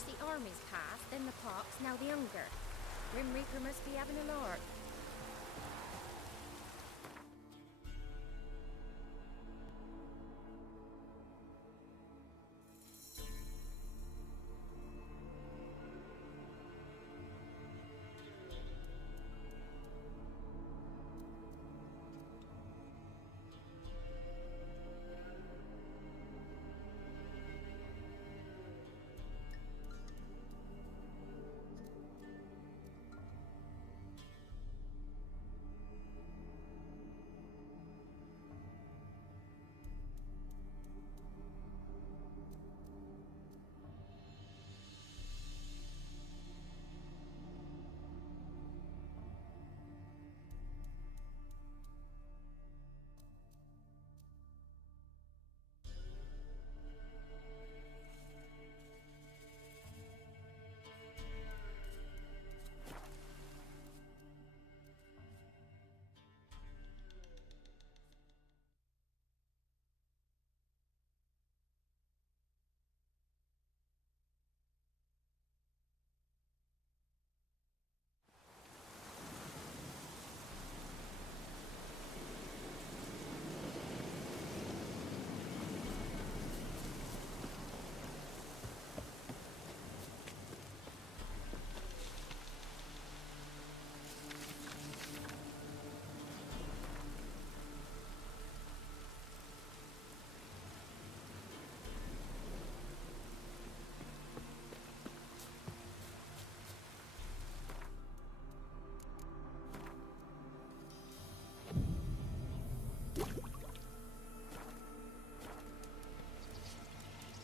First the armies passed, then the pox, now the hunger. Grim Reaper must be having a lark.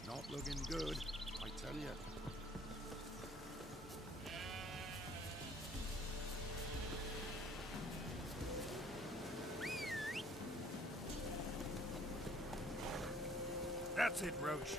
Not looking good, I tell you. That's it, Roach.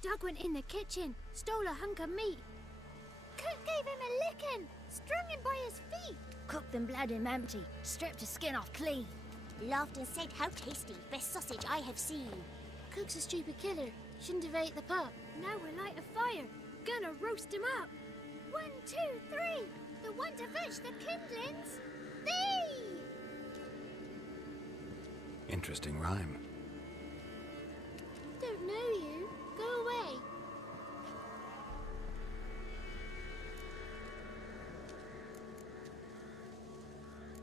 Doug went in the kitchen, stole a hunk of meat. Cook gave him a licking, strung him by his feet. Cooked and bled him empty, stripped his skin off clean. Laughed and said, "How tasty, best sausage I have seen." Cook's a stupid killer, shouldn't have ate the pup. Now we'll light a fire, gonna roast him up. 1, 2, 3, the one to fetch the kindlings, thee! Interesting rhyme. Don't know you. Go away.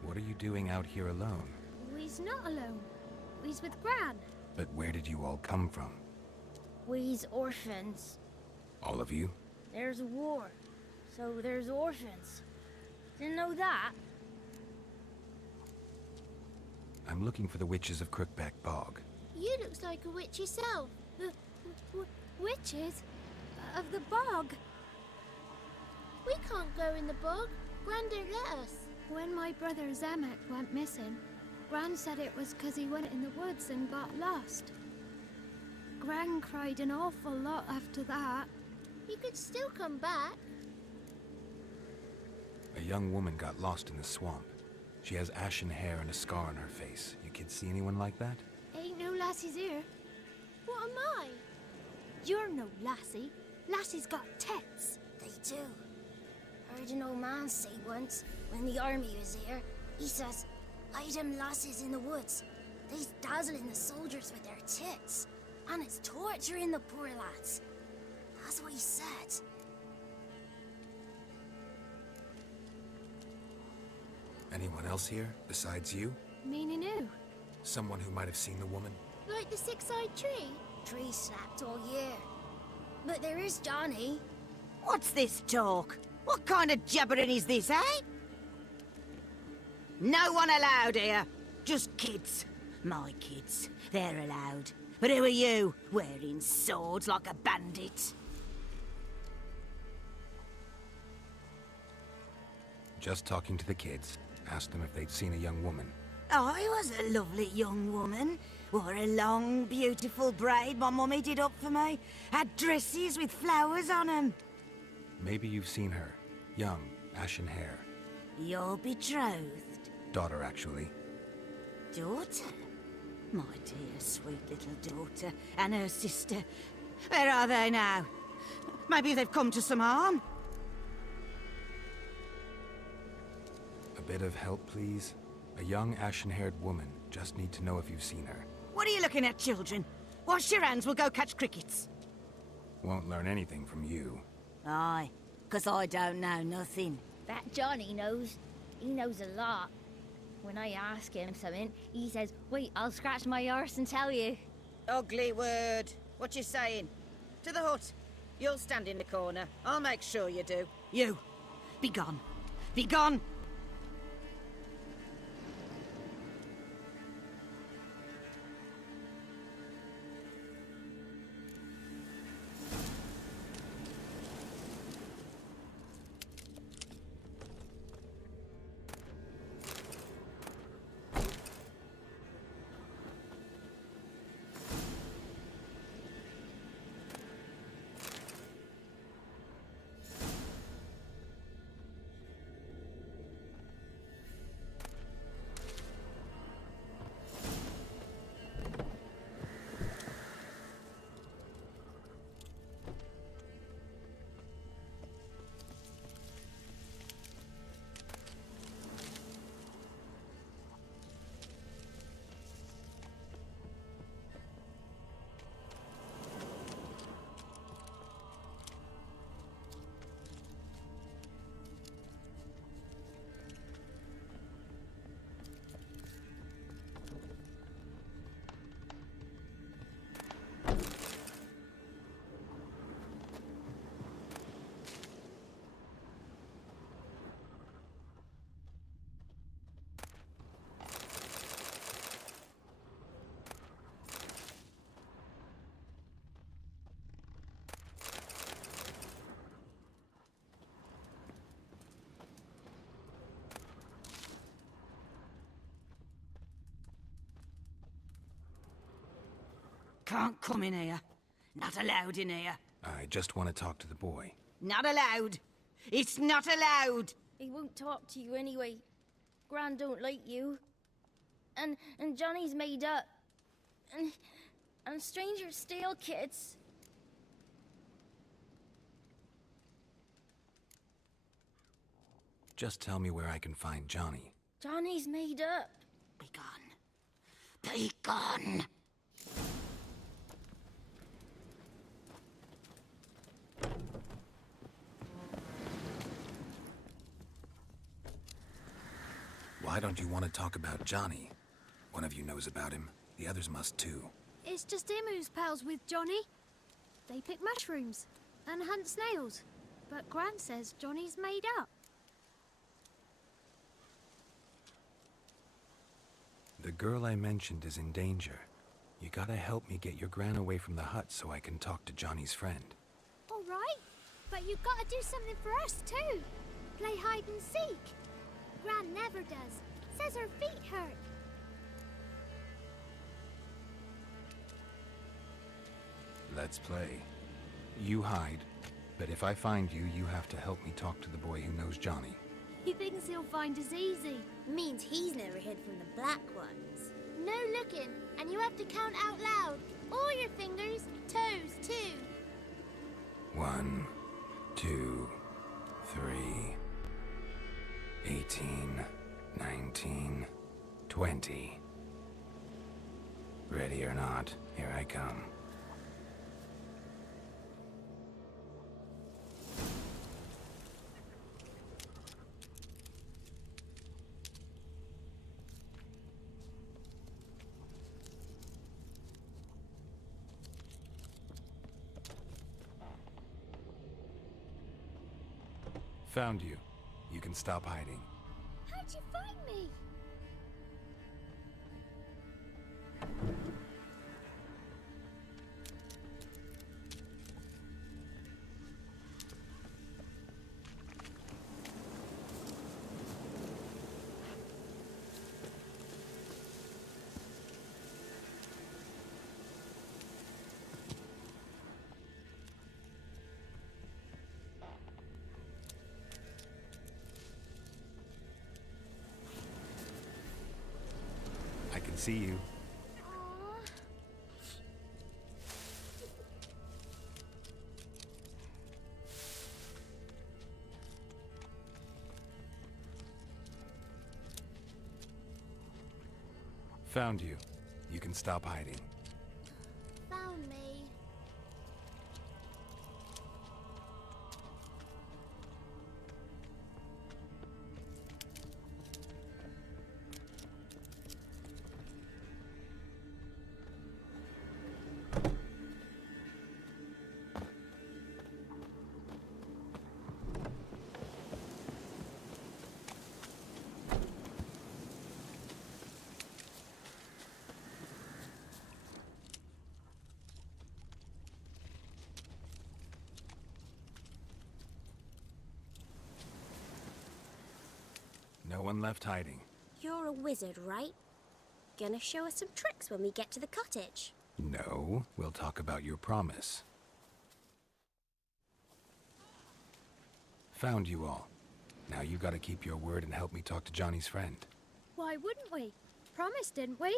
What are you doing out here alone? We's not alone. We's with Gran. But where did you all come from? We's orphans. All of you? There's a war, so there's orphans. Didn't know that? I'm looking for the witches of Crookback Bog. You looks like a witch yourself. The witches of the bog. We can't go in the bog. Gran don't let us. When my brother Zemek went missing, Gran said it was 'cause he went in the woods and got lost. Gran cried an awful lot after that. He could still come back. A young woman got lost in the swamp. She has ashen hair and a scar on her face. You kids see anyone like that? Ain't no lassies here. What am I? You're no lassie. Lassie's got tits. They do. Heard an old man say once, when the army was here, he says, "Hide them lasses in the woods. They's dazzling the soldiers with their tits. And it's torturing the poor lads." That's what he said. Anyone else here, besides you? Meaning who? Someone who might have seen the woman? Like the six-eyed tree? Tree snapped all year. But there is Johnny. What's this talk? What kind of jabbering is this, eh? No one allowed here. Just kids. My kids. They're allowed. But who are you, wearing swords like a bandit? Just talking to the kids. Asked them if they'd seen a young woman. I was a lovely young woman. Wore a long, beautiful braid my mummy did up for me. Had dresses with flowers on 'em. Maybe you've seen her. Young, ashen hair. Your betrothed? Daughter, actually. Daughter? My dear, sweet little daughter. And her sister. Where are they now? Maybe they've come to some harm? A bit of help, please? A young, ashen-haired woman. Just need to know if you've seen her. What are you looking at, children? Wash your hands, we'll go catch crickets. Won't learn anything from you. Aye, 'cause I don't know nothing. That Johnny knows. He knows a lot. When I ask him something, he says, "Wait, I'll scratch my arse and tell you." Ugly word. What you saying? To the hut. You'll stand in the corner. I'll make sure you do. You, be gone. Be gone! Can't come in here. Not allowed in here. I just want to talk to the boy. Not allowed. It's not allowed. He won't talk to you anyway. Gran don't like you. And Johnny's made up. And strangers steal kids. Just tell me where I can find Johnny. Johnny's made up. Be gone. Be gone. Why don't you want to talk about Johnny? One of you knows about him. The others must too. It's just him who's pals with Johnny. They pick mushrooms and hunt snails. But Gran says Johnny's made up. The girl I mentioned is in danger. You gotta help me get your Gran away from the hut so I can talk to Johnny's friend. All right, but you've got to do something for us too. Play hide and seek. Gran never does. Says her feet hurt. Let's play. You hide, but if I find you, you have to help me talk to the boy who knows Johnny. He thinks he'll find us easy. Means he's never hid from the black ones. No looking, and you have to count out loud. All your fingers, toes too. 1, 2, 3, 18, 19, 20. Ready or not, here I come. Found you. You can stop hiding. How'd you find me? I can see you. Found you. You can stop hiding. Found me. No one left hiding. You're a wizard, right? Gonna show us some tricks when we get to the cottage. No, we'll talk about your promise. Found you all. Now you gotta keep your word and help me talk to Johnny's friend. Why wouldn't we? Promised, didn't we?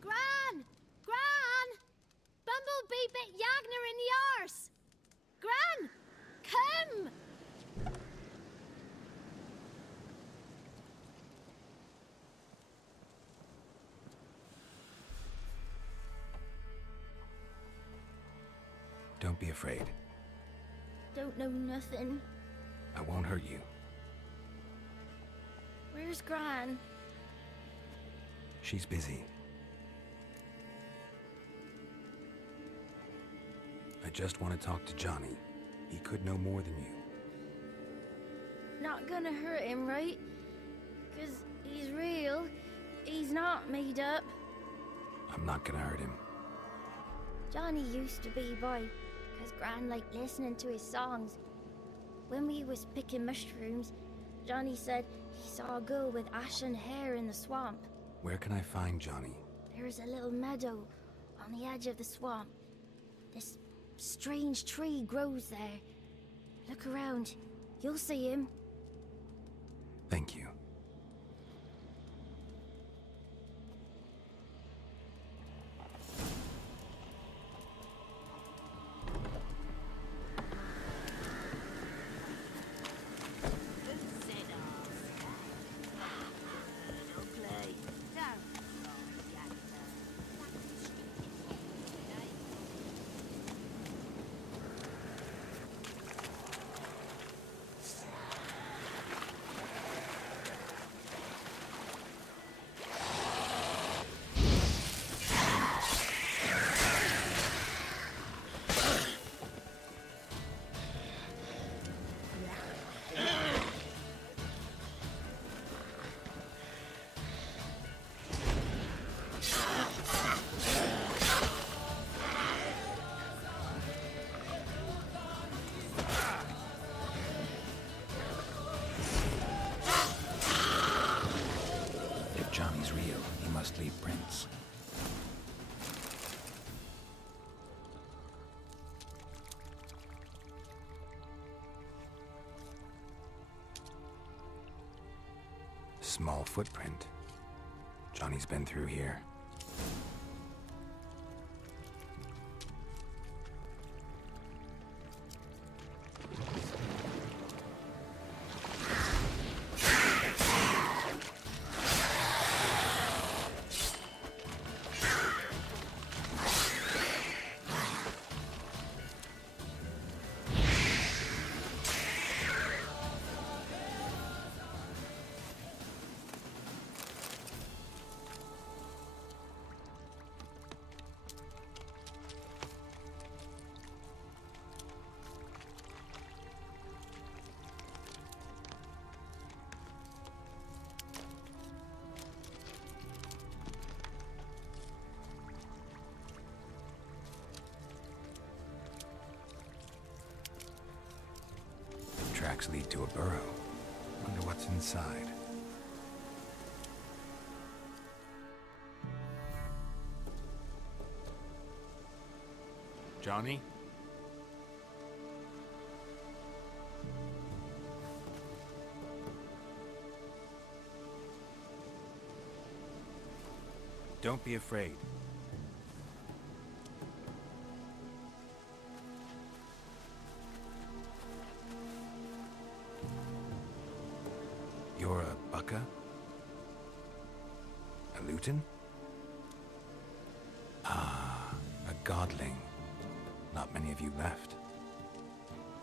Gran! Gran! Bumblebee bit Yagner in the arse! Gran! Come! Don't be afraid. Don't know nothing. I won't hurt you. Where's Gran? She's busy. I just want to talk to Johnny. He could know more than you. Not gonna hurt him, right? 'Cause he's real. He's not made up. I'm not gonna hurt him. Johnny used to be boy, 'cause Gran liked listening to his songs. When we was picking mushrooms, Johnny said he saw a girl with ashen hair in the swamp. Where can I find Johnny? There's a little meadow on the edge of the swamp. This strange tree grows there. Look around. You'll see him. Thank you. small footprint. Johnny's been through here. Tracks lead to a burrow. Wonder what's inside. Johnny? Don't be afraid. You're a Bucka? A Luton? Ah, a godling. Not many of you left.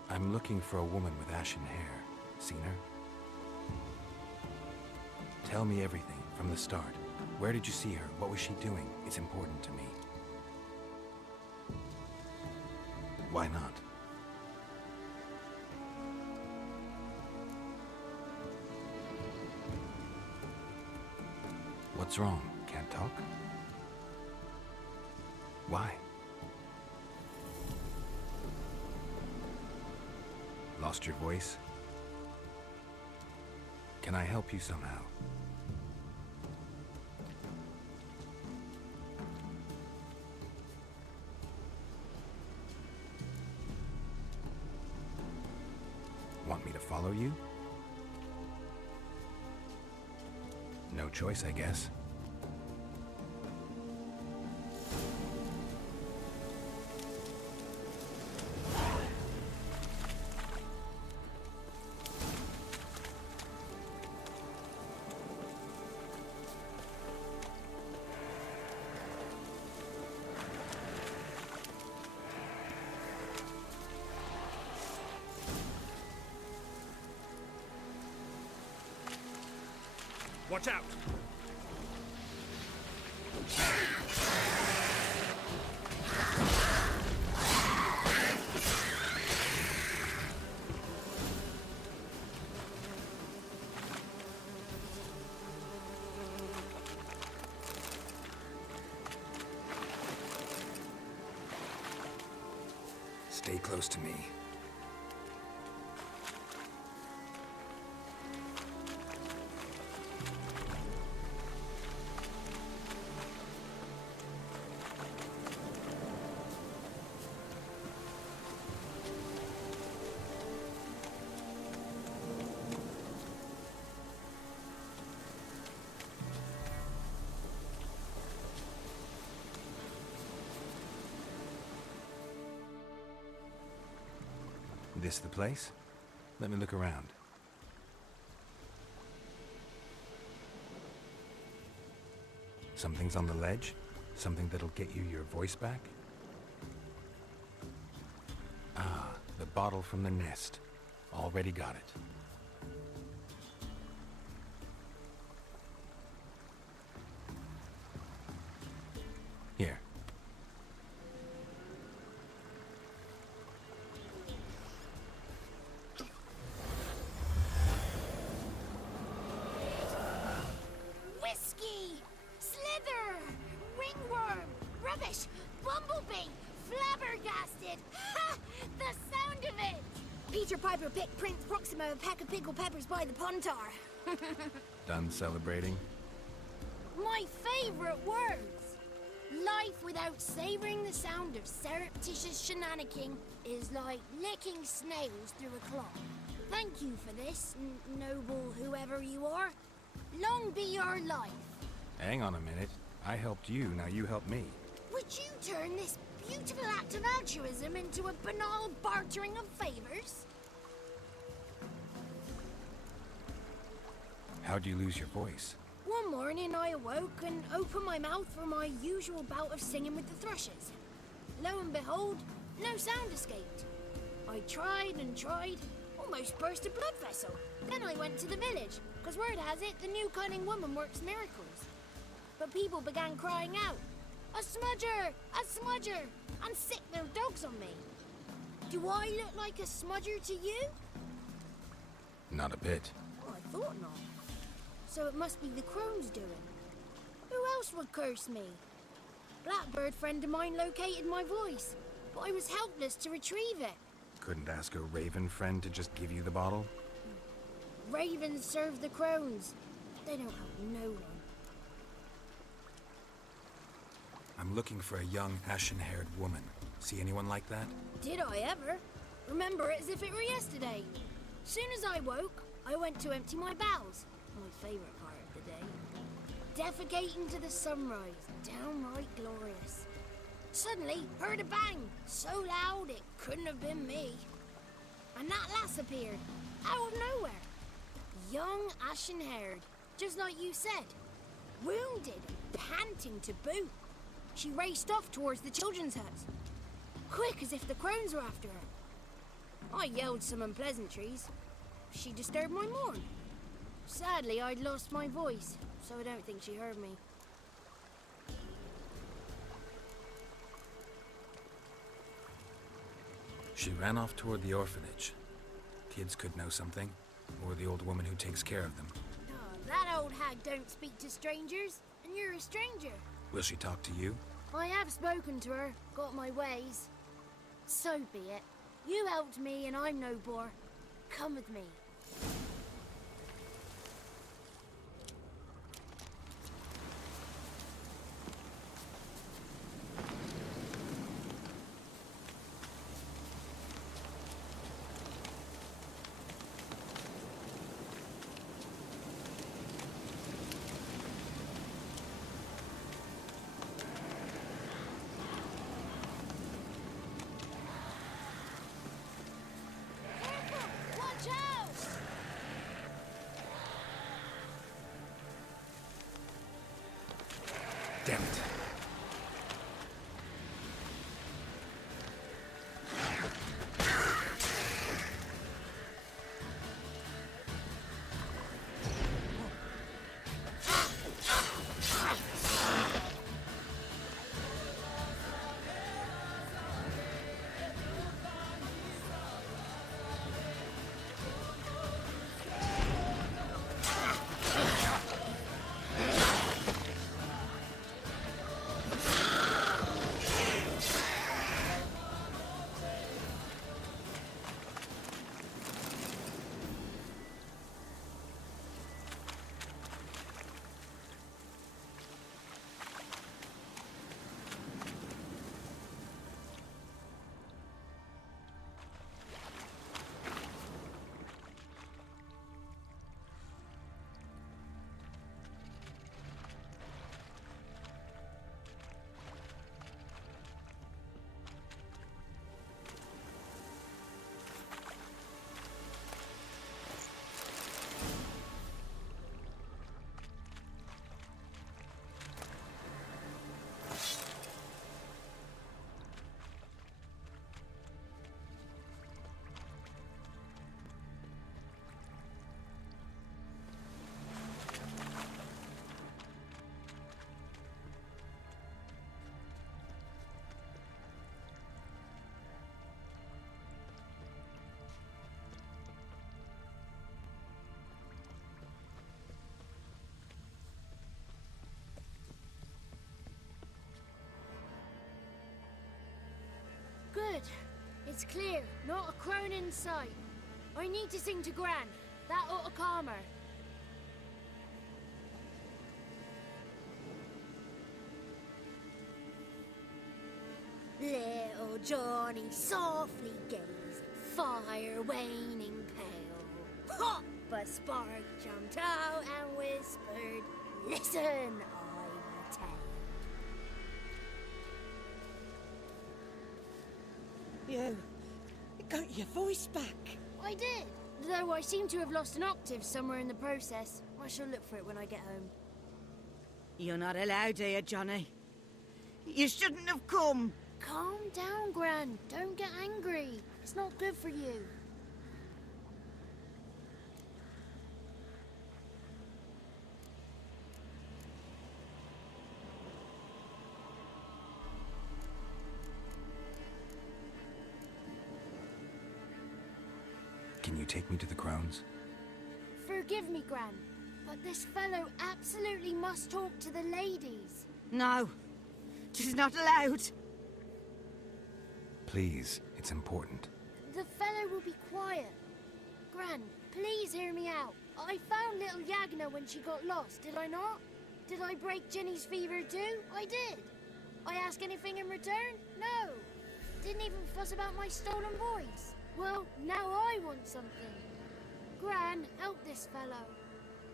I'm looking for a woman with ashen hair. Seen her? Tell me everything, from the start. Where did you see her? What was she doing? It's important to me. Why not? What's wrong? Can't talk? Why? Lost your voice? Can I help you somehow? Want me to follow you? No choice, I guess. Watch out! Stay close to me. This the place? Let me look around. Something's on the ledge? Something that'll get you your voice back? Ah, the bottle from the nest. Already got it. Here. Whiskey! Slither! Ringworm! Rubbish! Bumblebee! Flabbergasted! Ha! The sound of it! Peter Piper picked Prince Proxima a pack of pickled peppers by the puntar. Done celebrating? My favorite words! Life without savoring the sound of surreptitious shenanigans is like licking snails through a cloth. Thank you for this, noble whoever you are. Long be your life. Hang on a minute. I helped you, now you help me. Would you turn this beautiful act of altruism into a banal bartering of favors? How'd you lose your voice? One morning I awoke and opened my mouth for my usual bout of singing with the thrushes. Lo and behold, no sound escaped. I tried and tried, almost burst a blood vessel. Then I went to the village, because word has it the new cunning woman works miracles. But people began crying out, "A smudger! A smudger!" and sick their dogs on me. Do I look like a smudger to you? Not a bit. Well, I thought not. So it must be the crone's doing. Who else would curse me? Blackbird friend of mine located my voice, but I was helpless to retrieve it. Couldn't ask a raven friend to just give you the bottle? Ravens serve the crones. They don't help no one. I'm looking for a young, ashen-haired woman. See anyone like that? Did I ever? Remember it as if it were yesterday. Soon as I woke, I went to empty my bowels. My favourite part of the day. Defecating to the sunrise. Downright glorious. Suddenly, heard a bang. So loud it couldn't have been me. And that lass appeared. Out of nowhere. Young, ashen-haired. Just like you said. Wounded and panting to boot. She raced off towards the children's huts. Quick as if the crones were after her. I yelled some unpleasantries. She disturbed my morn. Sadly, I'd lost my voice, so I don't think she heard me. She ran off toward the orphanage. Kids could know something, or the old woman who takes care of them. Oh, that old hag don't speak to strangers, and you're a stranger. Will she talk to you? I have spoken to her, got my ways. So be it. You helped me, and I'm no bore. Come with me. Watch out! Damn it. Good. It's clear. Not a crone in sight. I need to sing to Gran. That ought to calm her. Little Johnny softly gazed, fire waning pale. Ha! But Spark jumped out and whispered, "Listen, I'm a tale." You got your voice back. I did, though I seem to have lost an octave somewhere in the process. I shall look for it when I get home. You're not allowed here, Johnny. You shouldn't have come. Calm down, Gran. Don't get angry. It's not good for you. Can you take me to the Crones? Forgive me, Gran, but this fellow absolutely must talk to the ladies. No, she's not allowed. Please, it's important. The fellow will be quiet. Gran, please hear me out. I found little Yagna when she got lost, did I not? Did I break Ginny's fever too? I did. I ask anything in return? No. Didn't even fuss about my stolen voice. Well, now I want something. Gran, help this fellow.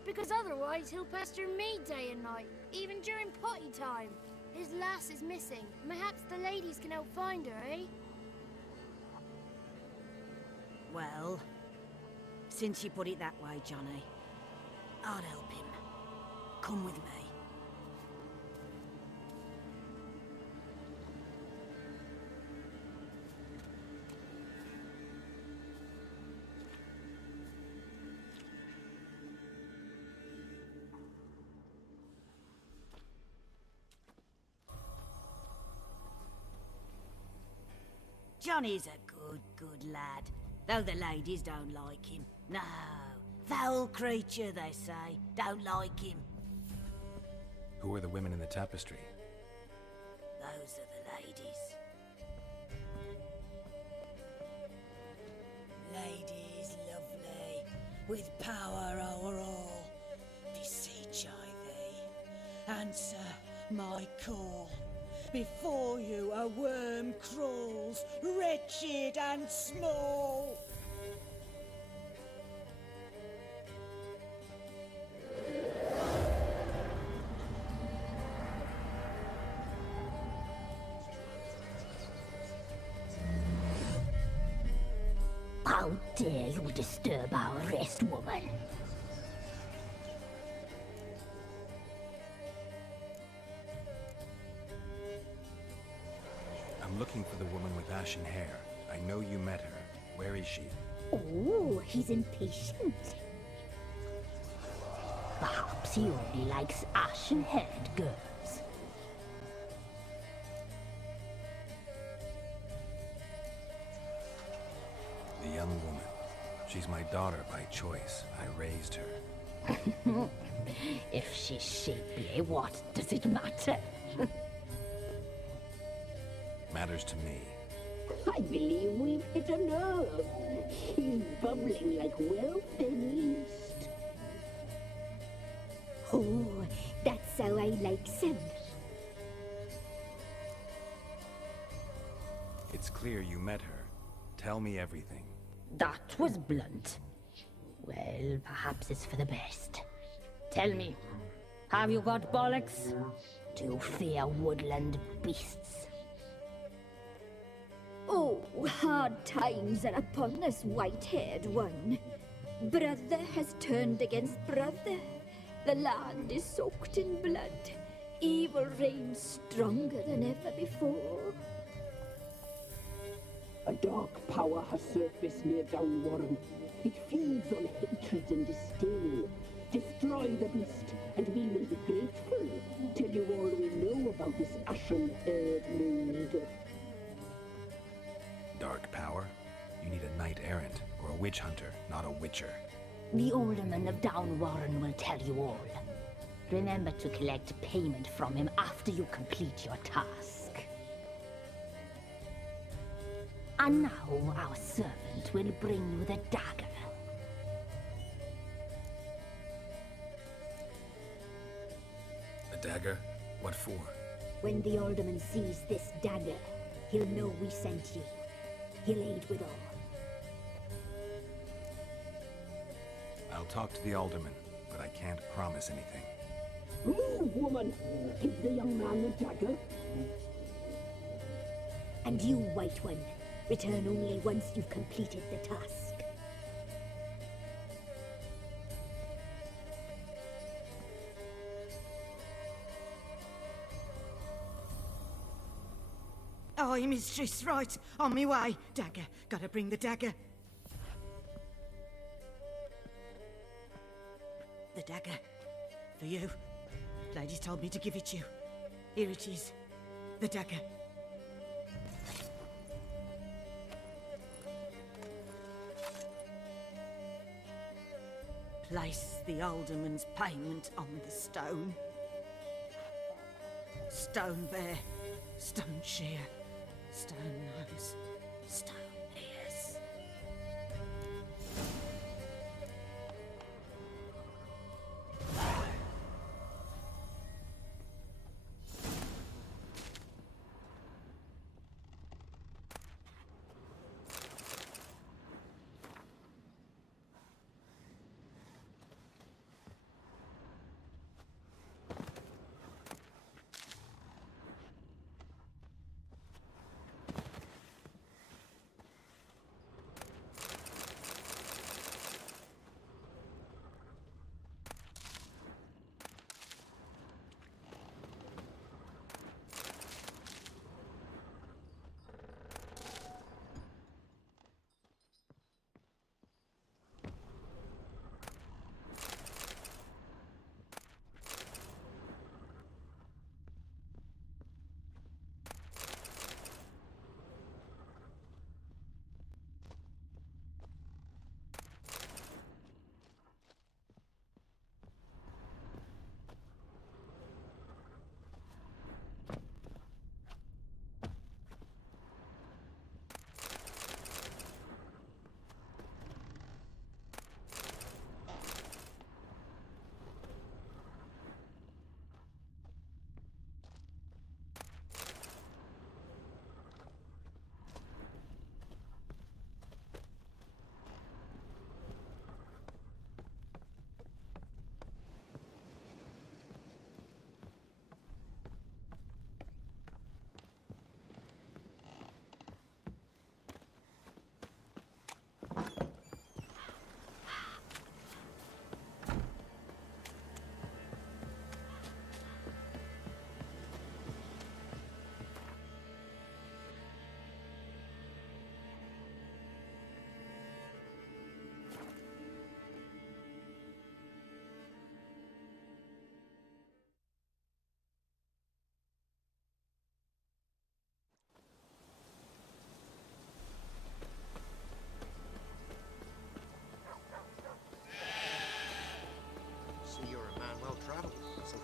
Because otherwise he'll pester me day and night, even during potty time. His lass is missing. Perhaps the ladies can help find her, eh? Well, since you put it that way, Johnny, I'll help him. Come with me. Johnny's a good lad, though the ladies don't like him. No, foul creature, they say. Don't like him. Who are the women in the tapestry? Those are the ladies. Ladies lovely, with power o'er all. Beseech I thee, answer my call. Before you a worm crawls, wretched and small. How dare you disturb our rest, woman? I'm looking for the woman with ashen hair. I know you met her. Where is she? Oh, he's impatient. Perhaps he only likes ashen-haired girls. The young woman. She's my daughter by choice. I raised her. If she's shapely, what does it matter? Matters to me. I believe we've hit a nerve. He's bubbling like well-fed yeast. Oh, that's how I like them. It's clear you met her. Tell me everything. That was blunt. Well, perhaps it's for the best. Tell me, have you got bollocks? Do you fear woodland beasts? Oh, hard times are upon us, white-haired one. Brother has turned against brother. The land is soaked in blood. Evil reigns stronger than ever before. A dark power has surfaced near Downwarren. It feeds on hatred and disdain. Destroy the beast, and we will be grateful. Tell you all we know about this ashen-haired maid. Dark power? You need a knight-errant or a witch hunter, not a witcher. The alderman of Downwarren will tell you all. Remember to collect payment from him after you complete your task. And now our servant will bring you the dagger. A dagger? What for? When the alderman sees this dagger, he'll know we sent you. He'll aid with all. I'll talk to the alderman, but I can't promise anything. Move, woman! Give the young man the dagger. And you, White One, return only once you've completed the task. Aye, mistress, right. On me way. Dagger. Gotta bring the dagger. The dagger. For you. Ladies told me to give it you. Here it is. The dagger. Place the alderman's payment on the stone. Stone bear. Stone shear. Stone nose. Stone ears.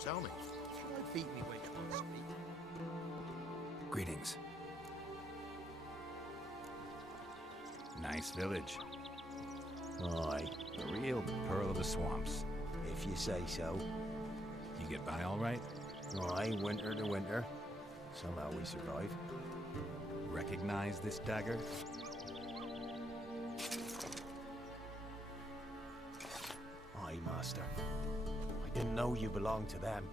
Tell me, can I beat me wage once? Greetings. Nice village. Aye. A real pearl of the swamps. If you say so. You get by all right? Aye, winter to winter. Somehow we survive. Recognize this dagger? Aye, master. I didn't know you belonged to them.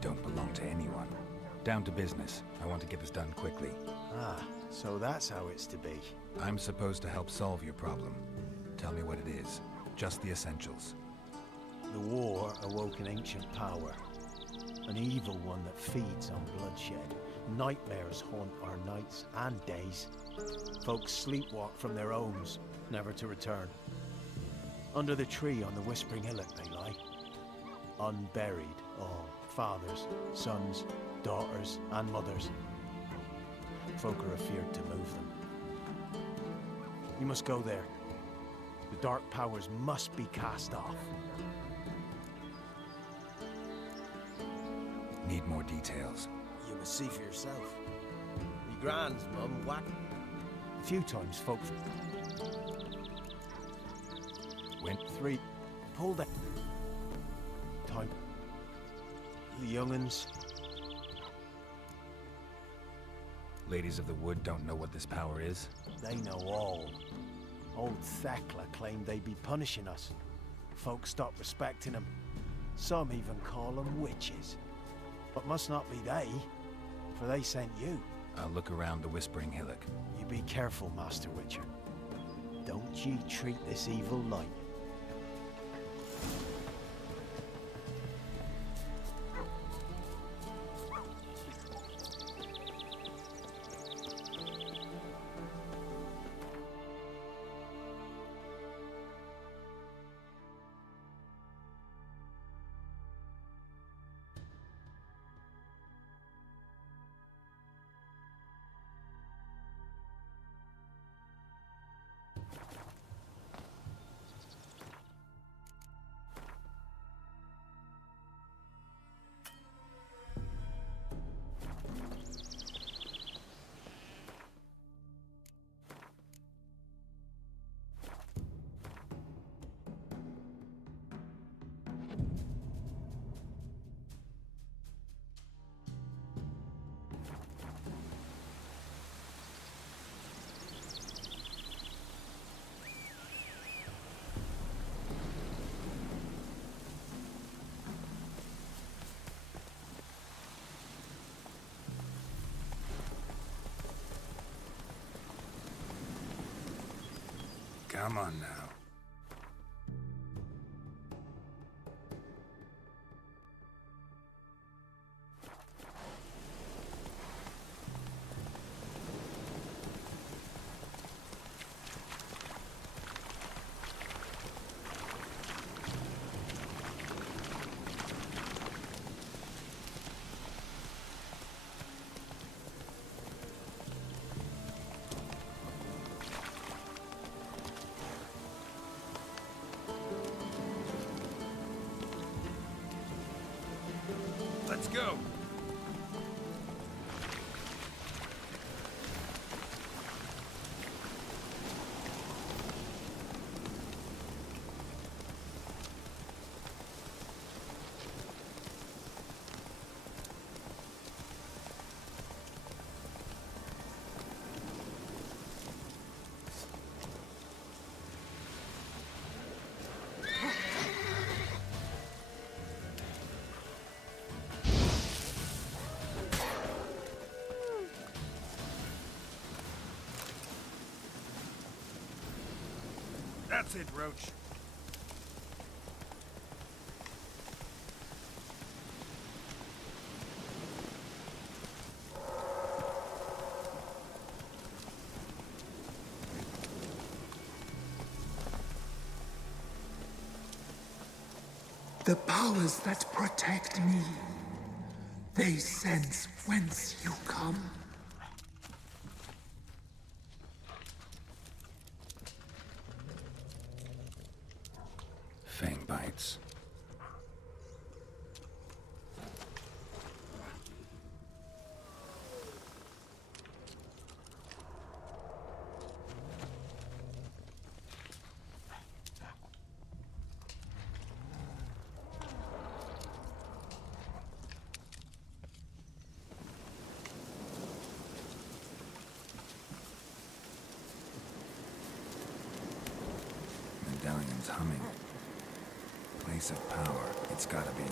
Don't belong to anyone. Down to business. I want to get this done quickly. Ah, so that's how it's to be. I'm supposed to help solve your problem. Tell me what it is. Just the essentials. The war awoke an ancient power. An evil one that feeds on bloodshed. Nightmares haunt our nights and days. Folks sleepwalk from their homes, never to return. Under the tree on the Whispering Hillock they lie. Unburied all. Fathers, sons, daughters, and mothers. Folk are afeard to move them. You must go there. The dark powers must be cast off. Need more details. You must see for yourself. Me grand's mum whacked. A few times folk went 3. Pulled that time. The young'uns Ladies of the Wood don't know what this power is? They know all. Old Thekla claimed they'd be punishing us. Folks stopped respecting them. Some even call them witches. But must not be they, for they sent you. I'll look around the Whispering Hillock. You be careful, Master Witcher. Don't ye treat this evil light. Come on now. Let's go. That's it, Roach. The powers that protect me, they sense whence you come. Fang bites. Medallion's humming. Place of power. It's gotta be.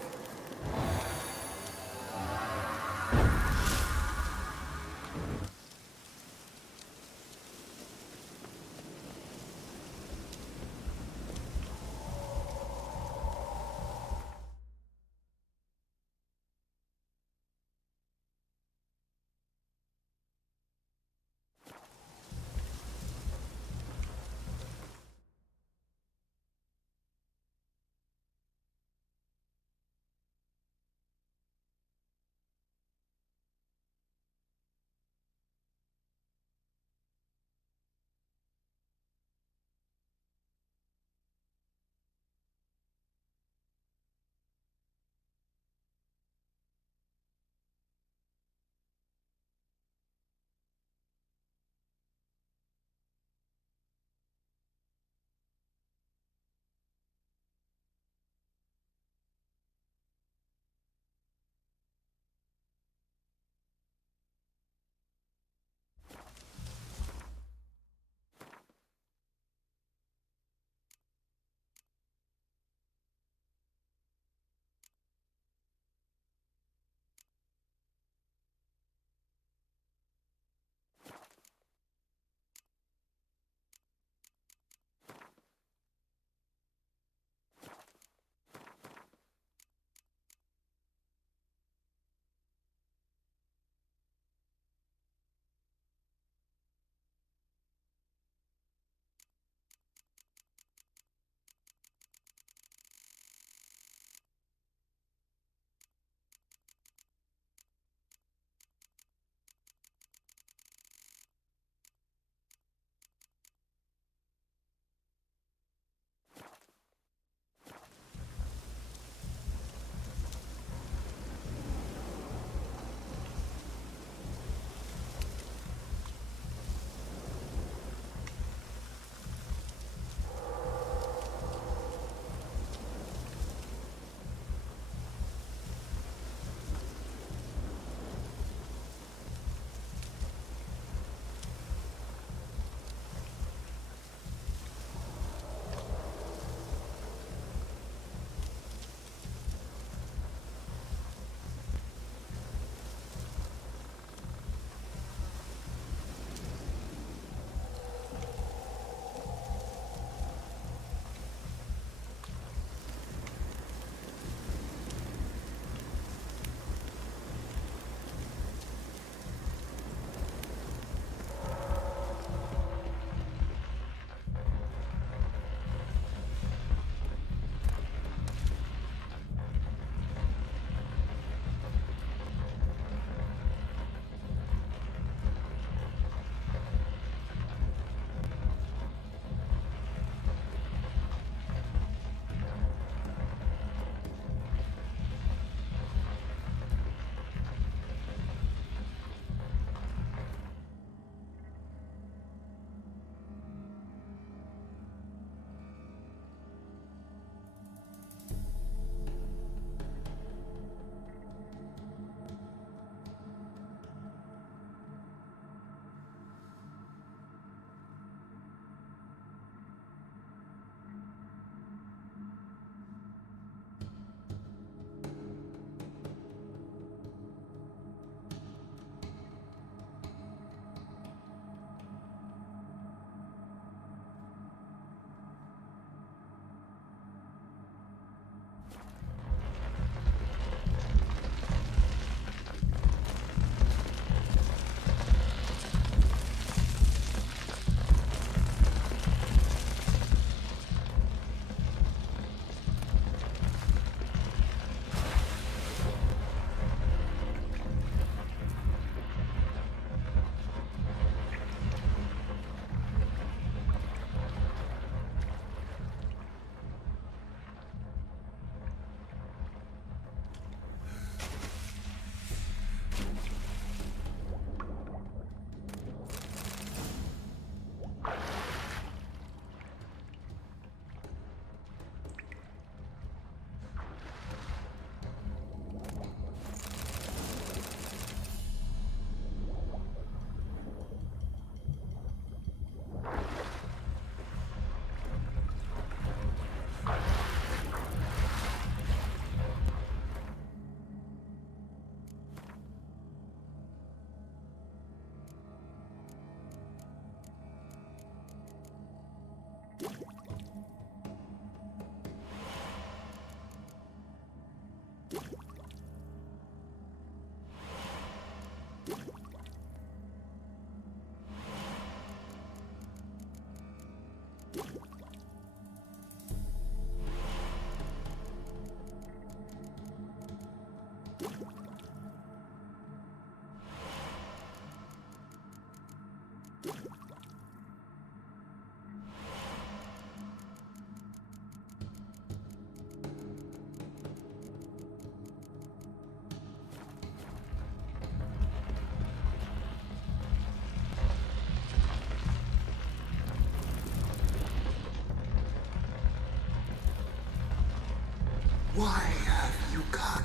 Why have you come?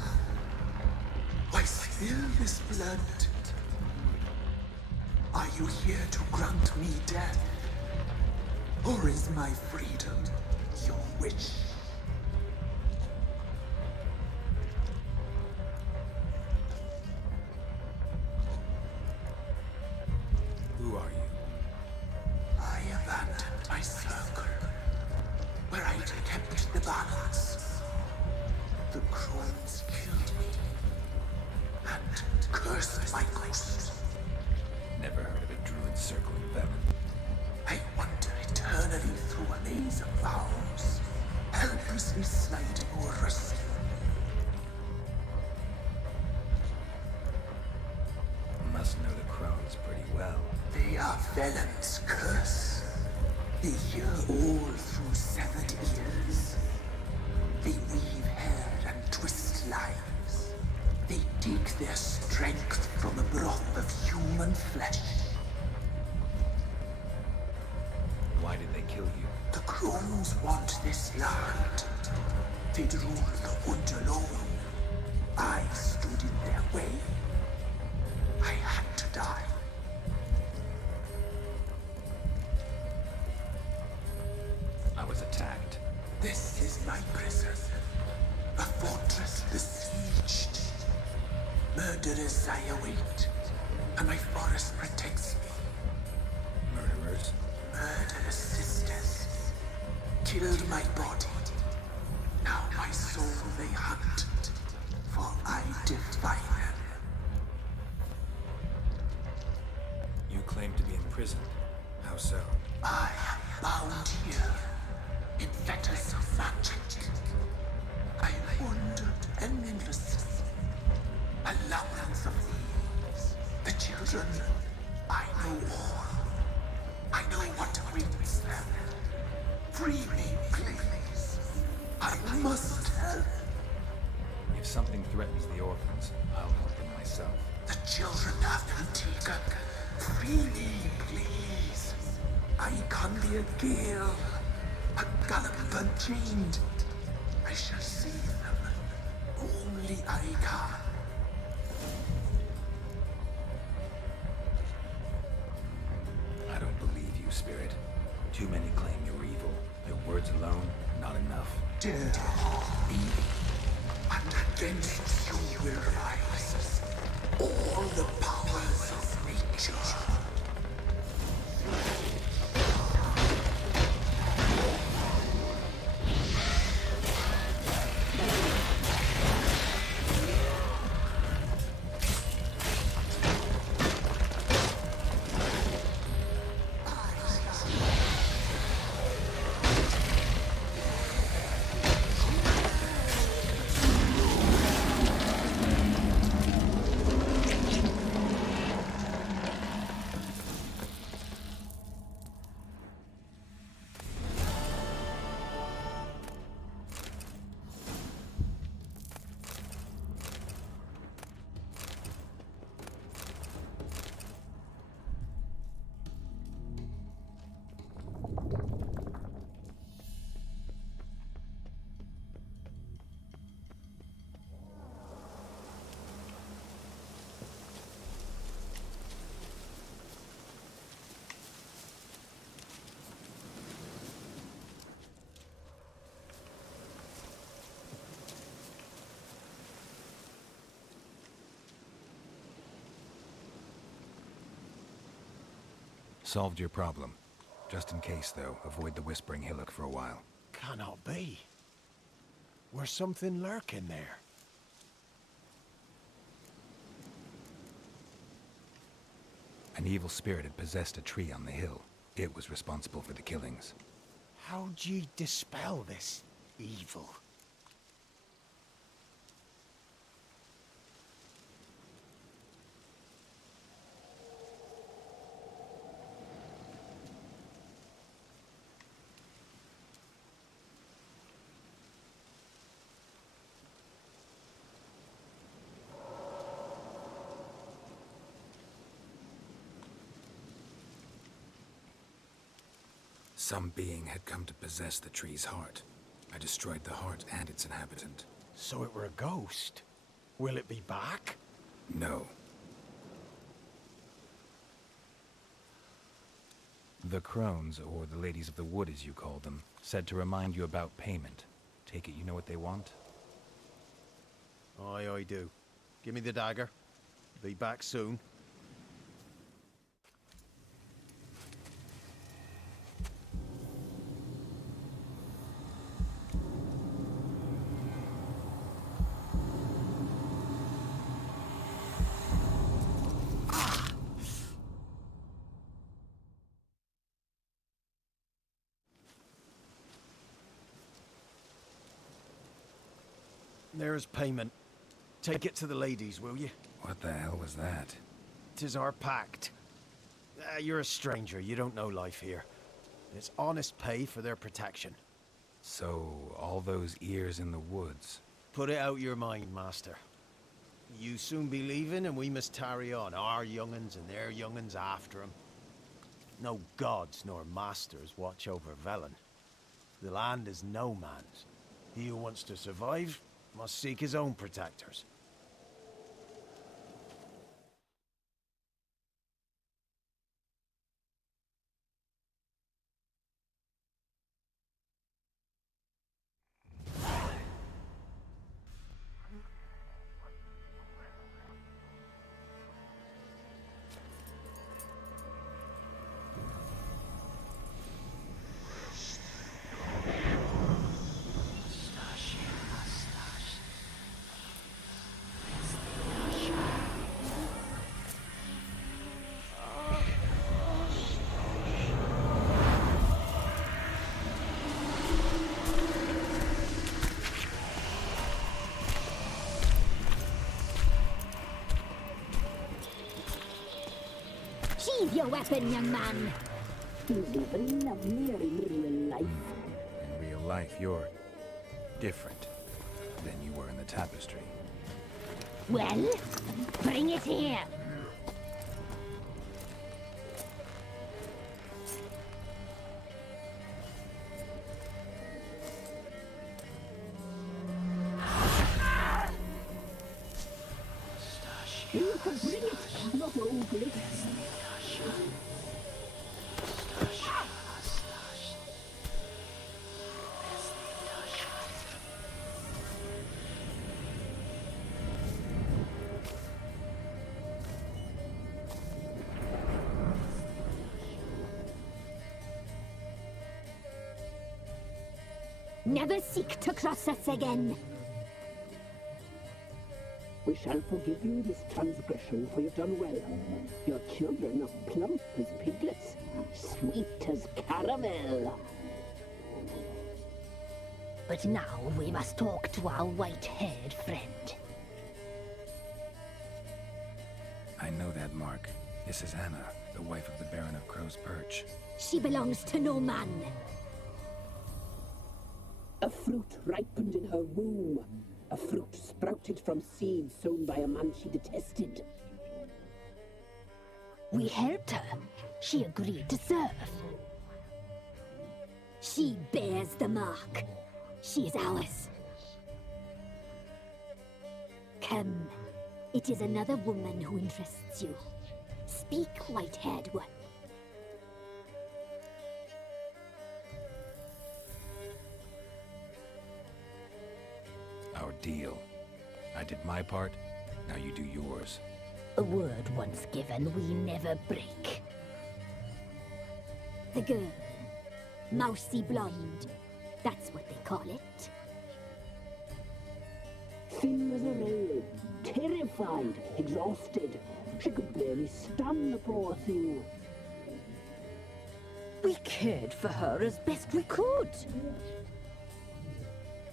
Why spill this blood? Are you here to grant me death? Or is my freedom your wish? Who are you? I abandoned my circle, where I'd kept the balance. The crones killed me, and cursed my ghost. Never heard of a druid circling venom. I wander eternally through a maze of vows, helplessly sliding over sin. Must know the crones pretty well. They are Velen's curse. They hear all through severed ears. They weave hair and twist lives. They take their strength from the broth of human flesh. Why did they kill you? The crones want this land. They'd rule the wood alone. I stood in their way. I had to die. I was attacked. This is my prison. A fortress besieged. Murderers I await, and my forest protects me. Murderers? Murderous sisters killed my body. Now my soul they hunt, for I defy them. You claim to be imprisoned. How so? I am bound here in fetters of magic. I wandered endlessly, a labyrinth of thieves. The children, I know all. I know what awaits them. Free me, please. I must help. If something threatens the orphans, I'll help them myself. The children have been taken. Free me, please. I can be a gale, a gallop unchained. I shall save them. Only I can. I don't believe you, Spirit. Too many claim you're evil. Your words alone, not enough. Dare harm me, and against you will rise all the powers of nature. Solved your problem. Just in case, though, avoid the Whispering Hillock for a while. Cannot be. Where's something lurking there? An evil spirit had possessed a tree on the hill. It was responsible for the killings. How'd ye dispel this evil? Some being had come to possess the tree's heart. I destroyed the heart and its inhabitant. So it were a ghost. Will it be back? No. The crones, or the ladies of the wood as you call them, said to remind you about payment. Take it you know what they want? Aye, I do. Give me the dagger. Be back soon. There's payment. Take it to the ladies, will you? What the hell was that? 'Tis our pact. You're a stranger, you don't know life here. It's honest pay for their protection. So, all those ears in the woods. Put it out your mind, master. You soon be leaving and we must tarry on, our young'uns and their young'uns after 'em. No gods nor masters watch over Velen. The land is no man's. He who wants to survive must seek his own protectors. Sheathe your weapon, young man. He's even lovelier in real life. In real life, you're different than you were in the tapestry. Well, bring it here. You can bring it, not ugly. Never seek to cross us again. We shall forgive you this transgression, for you've done well. Your children are plump as piglets, sweet as caramel. But now we must talk to our white-haired friend. I know that mark. This is Anna, the wife of the Baron of Crow's Perch. She belongs to no man. A fruit ripened in her womb. A fruit sprouted from seeds sown by a man she detested. We helped her. She agreed to serve. She bears the mark. She is ours. Come. It is another woman who interests you. Speak, white-haired one. Our deal. I did my part, now you do yours. A word once given, we never break. The girl. Mousy blonde. That's what they call it. Thin as a rail, terrified, exhausted. She could barely stand, the poor thing. We cared for her as best we could.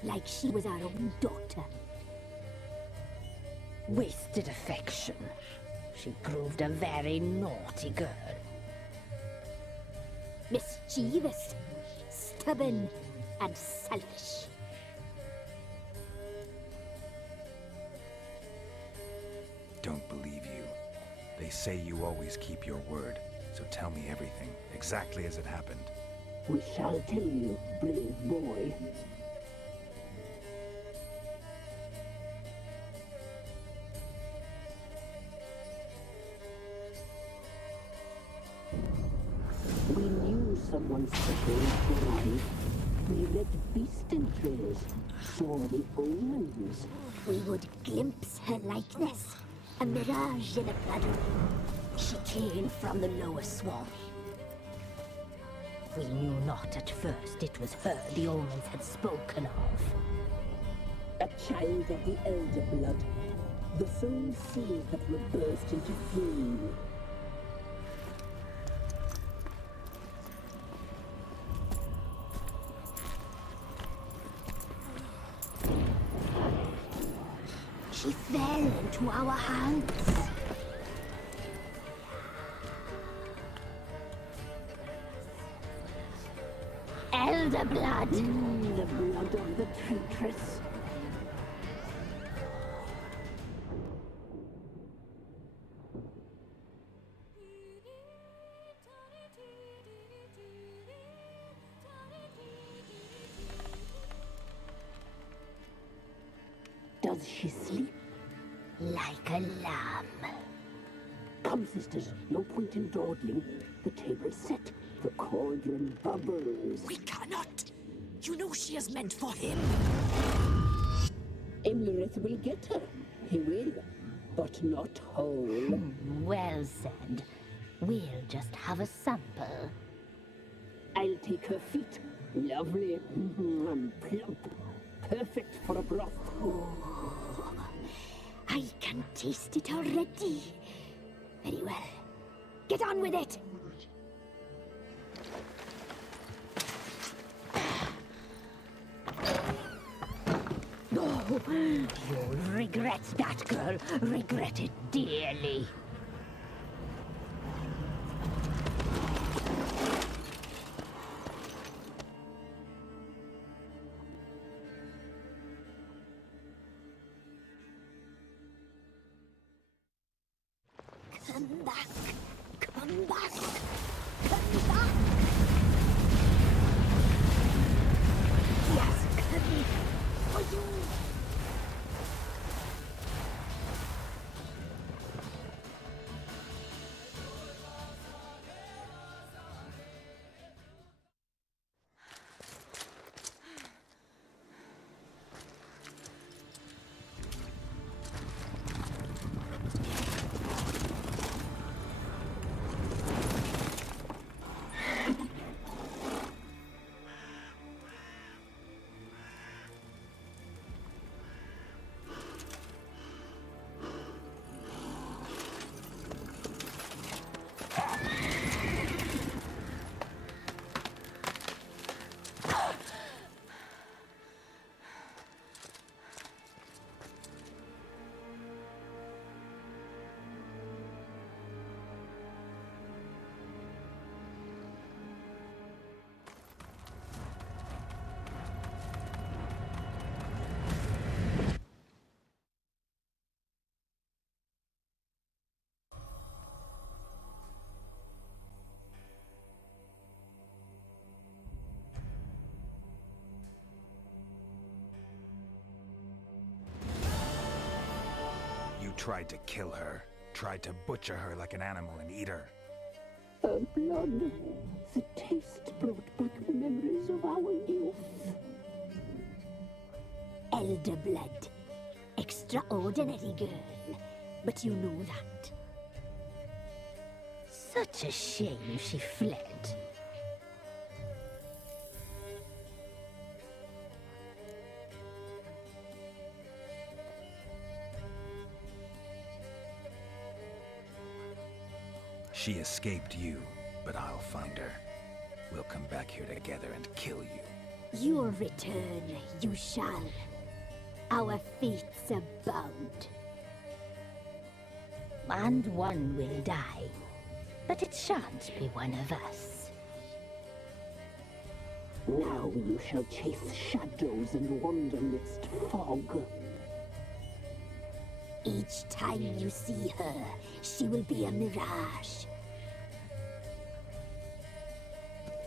Like she was our own daughter. Wasted affection. She proved a very naughty girl. Mischievous, stubborn, and selfish. Don't believe you. They say you always keep your word, so tell me everything, exactly as it happened. We shall tell you, brave boy. once the birds arrive. We read beast entrails, saw the omens. We would glimpse her like this, a mirage in a puddle. She came from the lower swamp. We knew not at first it was her the omens had spoken of. A child of the elder blood, the sole seed that would burst into flame. She fell into our hands. Elder blood! The blood of the traitress. Does she sleep? Like a lamb. Come, sisters, no point in dawdling. The table's set. The cauldron bubbles. We cannot! You know she is meant for him. Imlerith will get her. He will, but not whole. Well said. We'll just have a sample. I'll take her feet. Lovely. Plump. Perfect for a broth. Oh, I can taste it already. Very well. Get on with it! Oh, you'll regret that, girl. Regret it dearly. Come back! Come back! Come back! Yes, coming for you! Tried to kill her. Tried to butcher her like an animal and eat her. Her blood. The taste brought back memories of our youth. Elder blood. Extraordinary girl. But you know that. Such a shame she fled. She escaped you, but I'll find her. We'll come back here together and kill you. You'll return, you shall. Our fates are bound. And one will die, but it shan't be one of us. Now you shall chase shadows and wander midst fog. Each time you see her, she will be a mirage.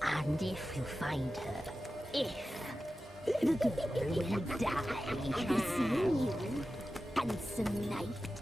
And if you find her, the girl will die. Be seeing you, handsome knight.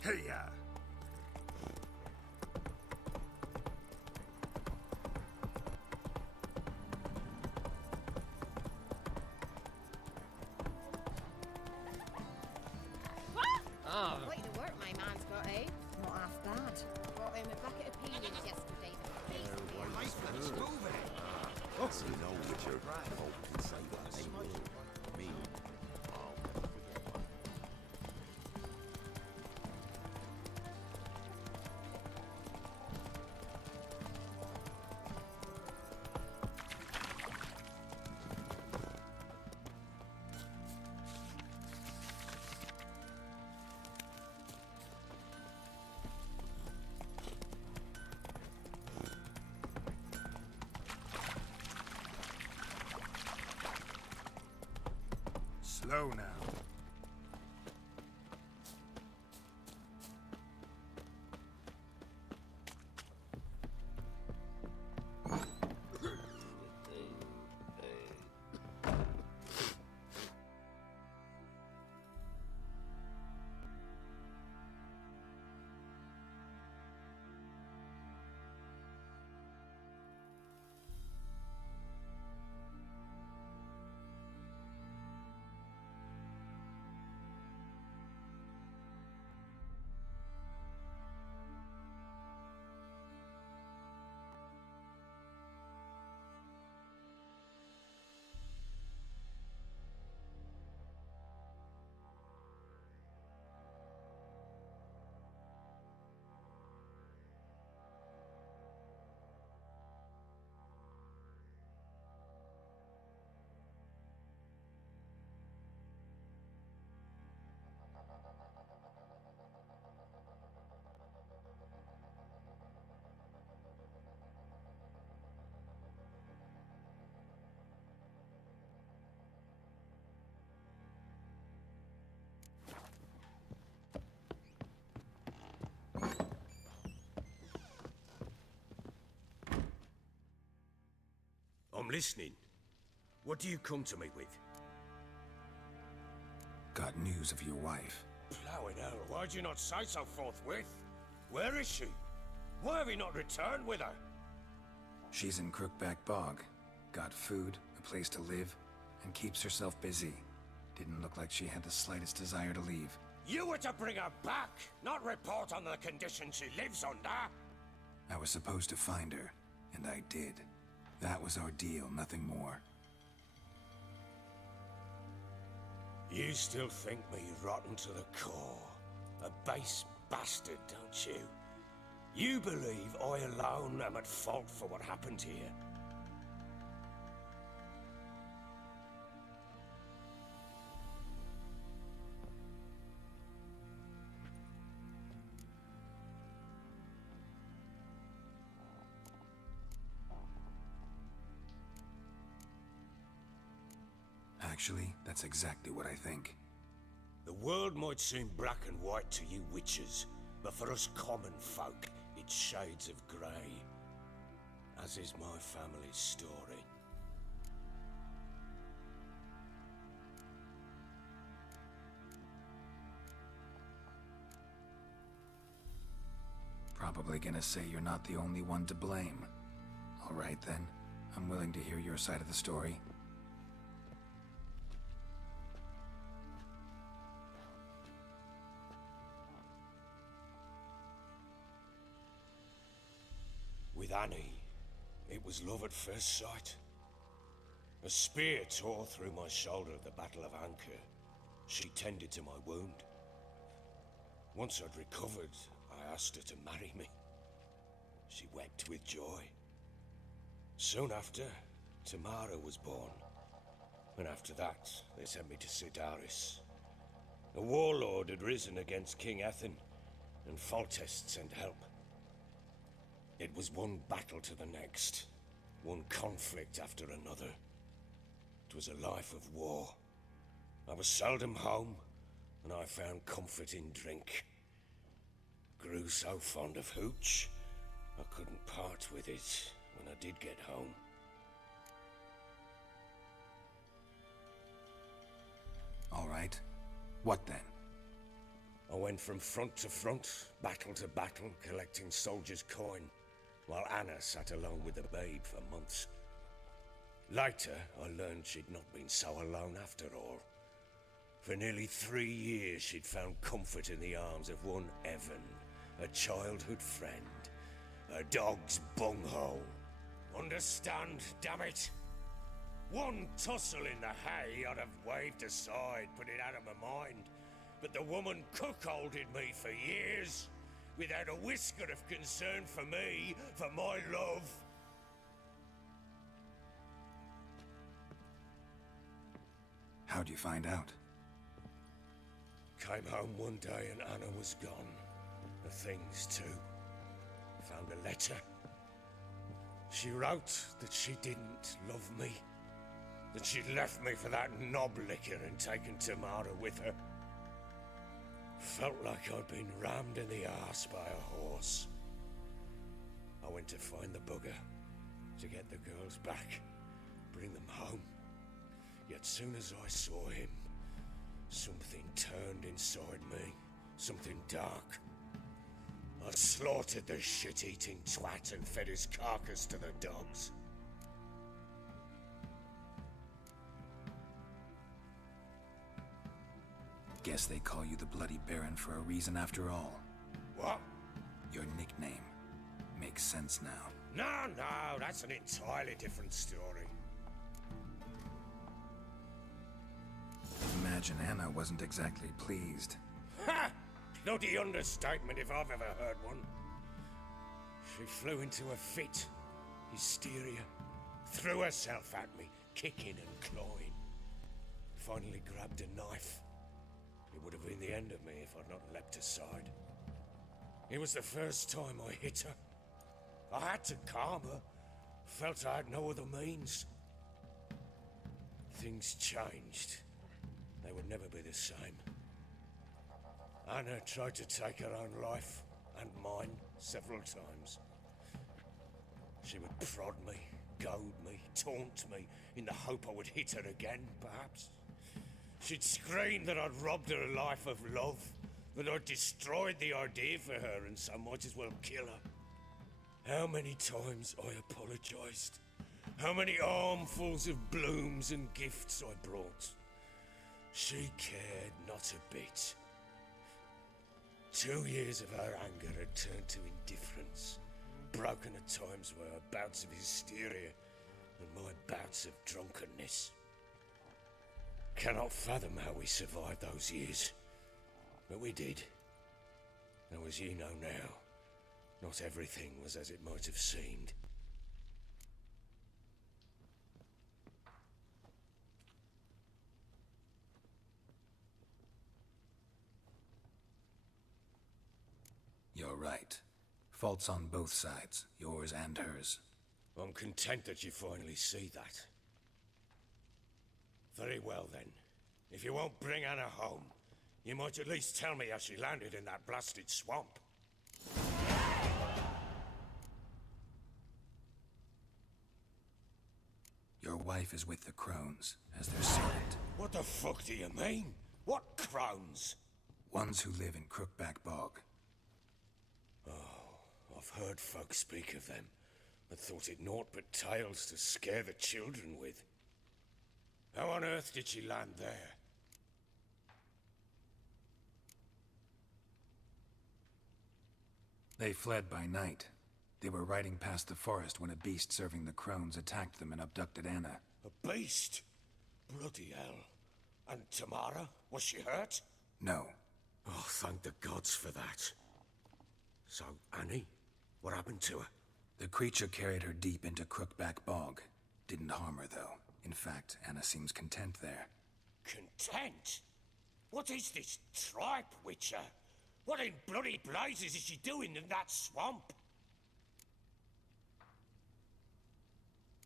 Hey-ya! Quite the work my man's got, eh? Not half bad. Brought him a bucket of peelings yesterday. Nice bloody smooth, eh? Oh, you know Richard. Oh, can say that he will. Me. I'll never forget one. Slow now. I'm listening. What do you come to me with? Got news of your wife. Plowing hell, why'd you not say so forthwith? Where is she? Why have you not returned with her? She's in Crookback Bog. Got food, a place to live, and keeps herself busy. Didn't look like she had the slightest desire to leave. You were to bring her back, not report on the conditions she lives under. I was supposed to find her, and I did. That was our deal, nothing more. You still think me rotten to the core. A base bastard, don't you? You believe I alone am at fault for what happened here? Actually, that's exactly what I think. The world might seem black and white to you witches, but for us common folk, it's shades of grey. As is my family's story. Probably probably gonna say you're not the only one to blame. All right then, I'm willing to hear your side of the story. With Annie, it was love at first sight. A spear tore through my shoulder at the Battle of Anchor. She tended to my wound. Once I'd recovered, I asked her to marry me. She wept with joy. Soon after, Tamara was born. And after that, they sent me to Sidaris. A warlord had risen against King Ethan, and Foltest sent help. It was one battle to the next, one conflict after another. It was a life of war. I was seldom home, and I found comfort in drink. Grew so fond of hooch, I couldn't part with it when I did get home. All right. What then? I went from front to front, battle to battle, collecting soldiers' coin, while Anna sat alone with the babe for months. Later, I learned she'd not been so alone after all. For nearly 3 years, she'd found comfort in the arms of one Evan, a childhood friend, a dog's bunghole. Understand, damn it? One tussle in the hay I'd have waved aside, put it out of my mind. But the woman cuckolded me for years, without a whisker of concern for me, for my love. How'd you find out? Came home one day and Anna was gone. The things too. Found a letter. She wrote that she didn't love me. That she'd left me for that knob licker and taken Tamara with her. Felt like I'd been rammed in the arse by a horse. I went to find the bugger, to get the girls back, bring them home. Yet soon as I saw him, something turned inside me, something dark. I slaughtered the shit-eating twat and fed his carcass to the dogs. Guess they call you the Bloody Baron for a reason after all. What? Your nickname. Makes sense now. No, that's an entirely different story. Imagine Anna wasn't exactly pleased. Ha! Bloody understatement if I've ever heard one. She flew into a fit. Hysteria. Threw herself at me, kicking and clawing. Finally grabbed a knife. It would have been the end of me if I'd not leapt aside. It was the first time I hit her. I had to calm her. Felt I had no other means. Things changed. They would never be the same. Anna tried to take her own life, and mine, several times. She would prod me, goad me, taunt me, in the hope I would hit her again, perhaps. She'd scream that I'd robbed her life of love, that I'd destroyed the idea for her, and so might as well kill her. How many times I apologized. How many armfuls of blooms and gifts I brought. She cared not a bit. 2 years of her anger had turned to indifference, broken at times by her bouts of hysteria and my bouts of drunkenness. Cannot fathom how we survived those years, but we did. Though as you know now, not everything was as it might have seemed. You're right. Faults on both sides, yours and hers. I'm content that you finally see that. Very well then. If you won't bring Anna home, you might at least tell me how she landed in that blasted swamp. Your wife is with the crones, as they're servant. What the fuck do you mean? What crones? Ones who live in Crookback Bog. I've heard folk speak of them, but thought it naught but tales to scare the children with. How on earth did she land there? They fled by night. They were riding past the forest when a beast serving the crones attacked them and abducted Anna. A beast? Bloody hell. And Tamara? Was she hurt? No. Oh, thank the gods for that. So, Annie? What happened to her? The creature carried her deep into Crookback Bog. Didn't harm her, though. In fact, Anna seems content there. Content? What is this tripe, Witcher? What in bloody blazes is she doing in that swamp?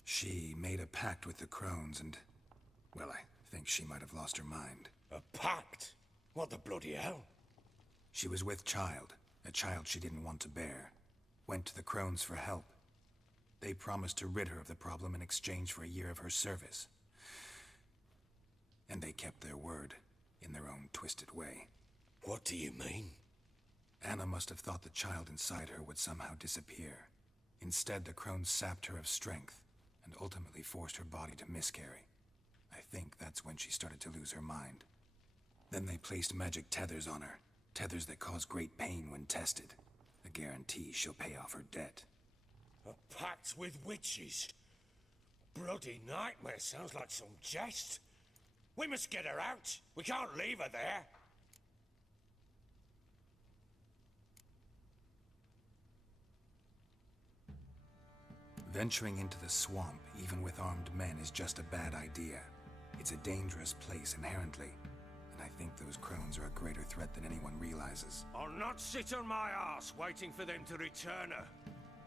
She made a pact with the crones and... well, I think she might have lost her mind. A pact? What the bloody hell? She was with child, a child she didn't want to bear. Went to the crones for help. They promised to rid her of the problem in exchange for a year of her service. And they kept their word, in their own twisted way. What do you mean? Anna must have thought the child inside her would somehow disappear. Instead, the crones sapped her of strength, and ultimately forced her body to miscarry. I think that's when she started to lose her mind. Then they placed magic tethers on her, tethers that cause great pain when tested. A guarantee she'll pay off her debt. A pact with witches? Bloody nightmare, sounds like some jest. We must get her out. We can't leave her there. Venturing into the swamp, even with armed men, is just a bad idea. It's a dangerous place inherently, and I think those crones are a greater threat than anyone realizes. I'll not sit on my arse waiting for them to return her.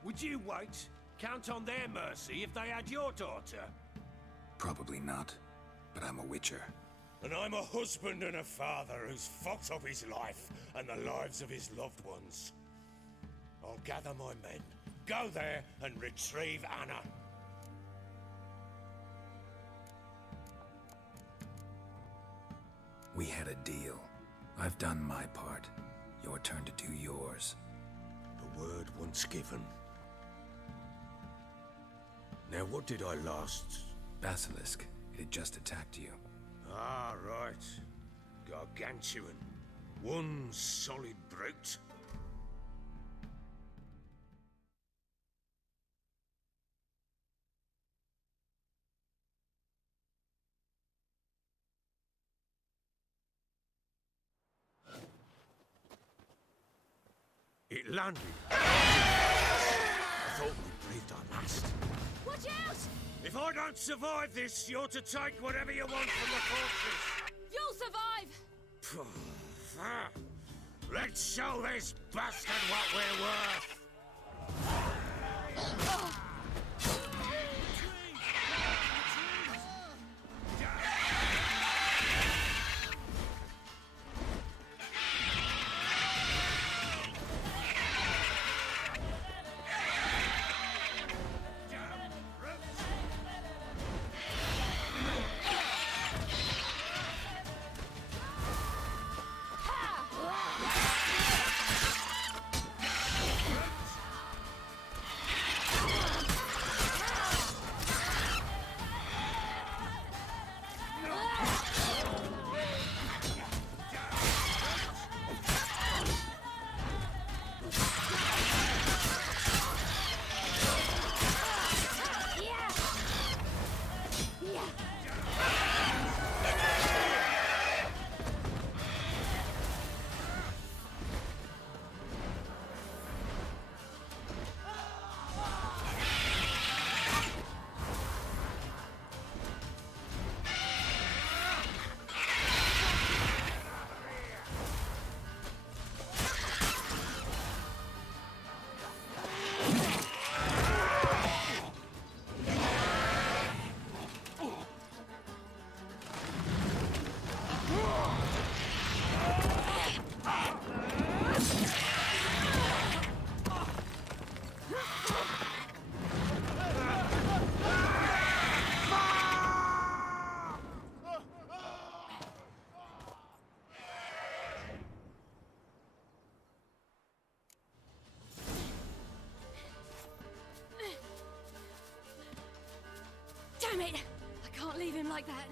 Would you wait? Count on their mercy if they had your daughter? Probably not, but I'm a witcher. And I'm a husband and a father who's fucked up his life and the lives of his loved ones. I'll gather my men, go there and retrieve Anna. We had a deal. I've done my part. Your turn to do yours. A word once given. Now what did I last? Basilisk. It had just attacked you. Ah, right. Gargantuan. One solid brute. It landed. I thought we breathed our last. Watch out! If I don't survive this, you're to take whatever you want from the fortress. You'll survive! Let's show this bastard what we're worth. Damn it! I can't leave him like that.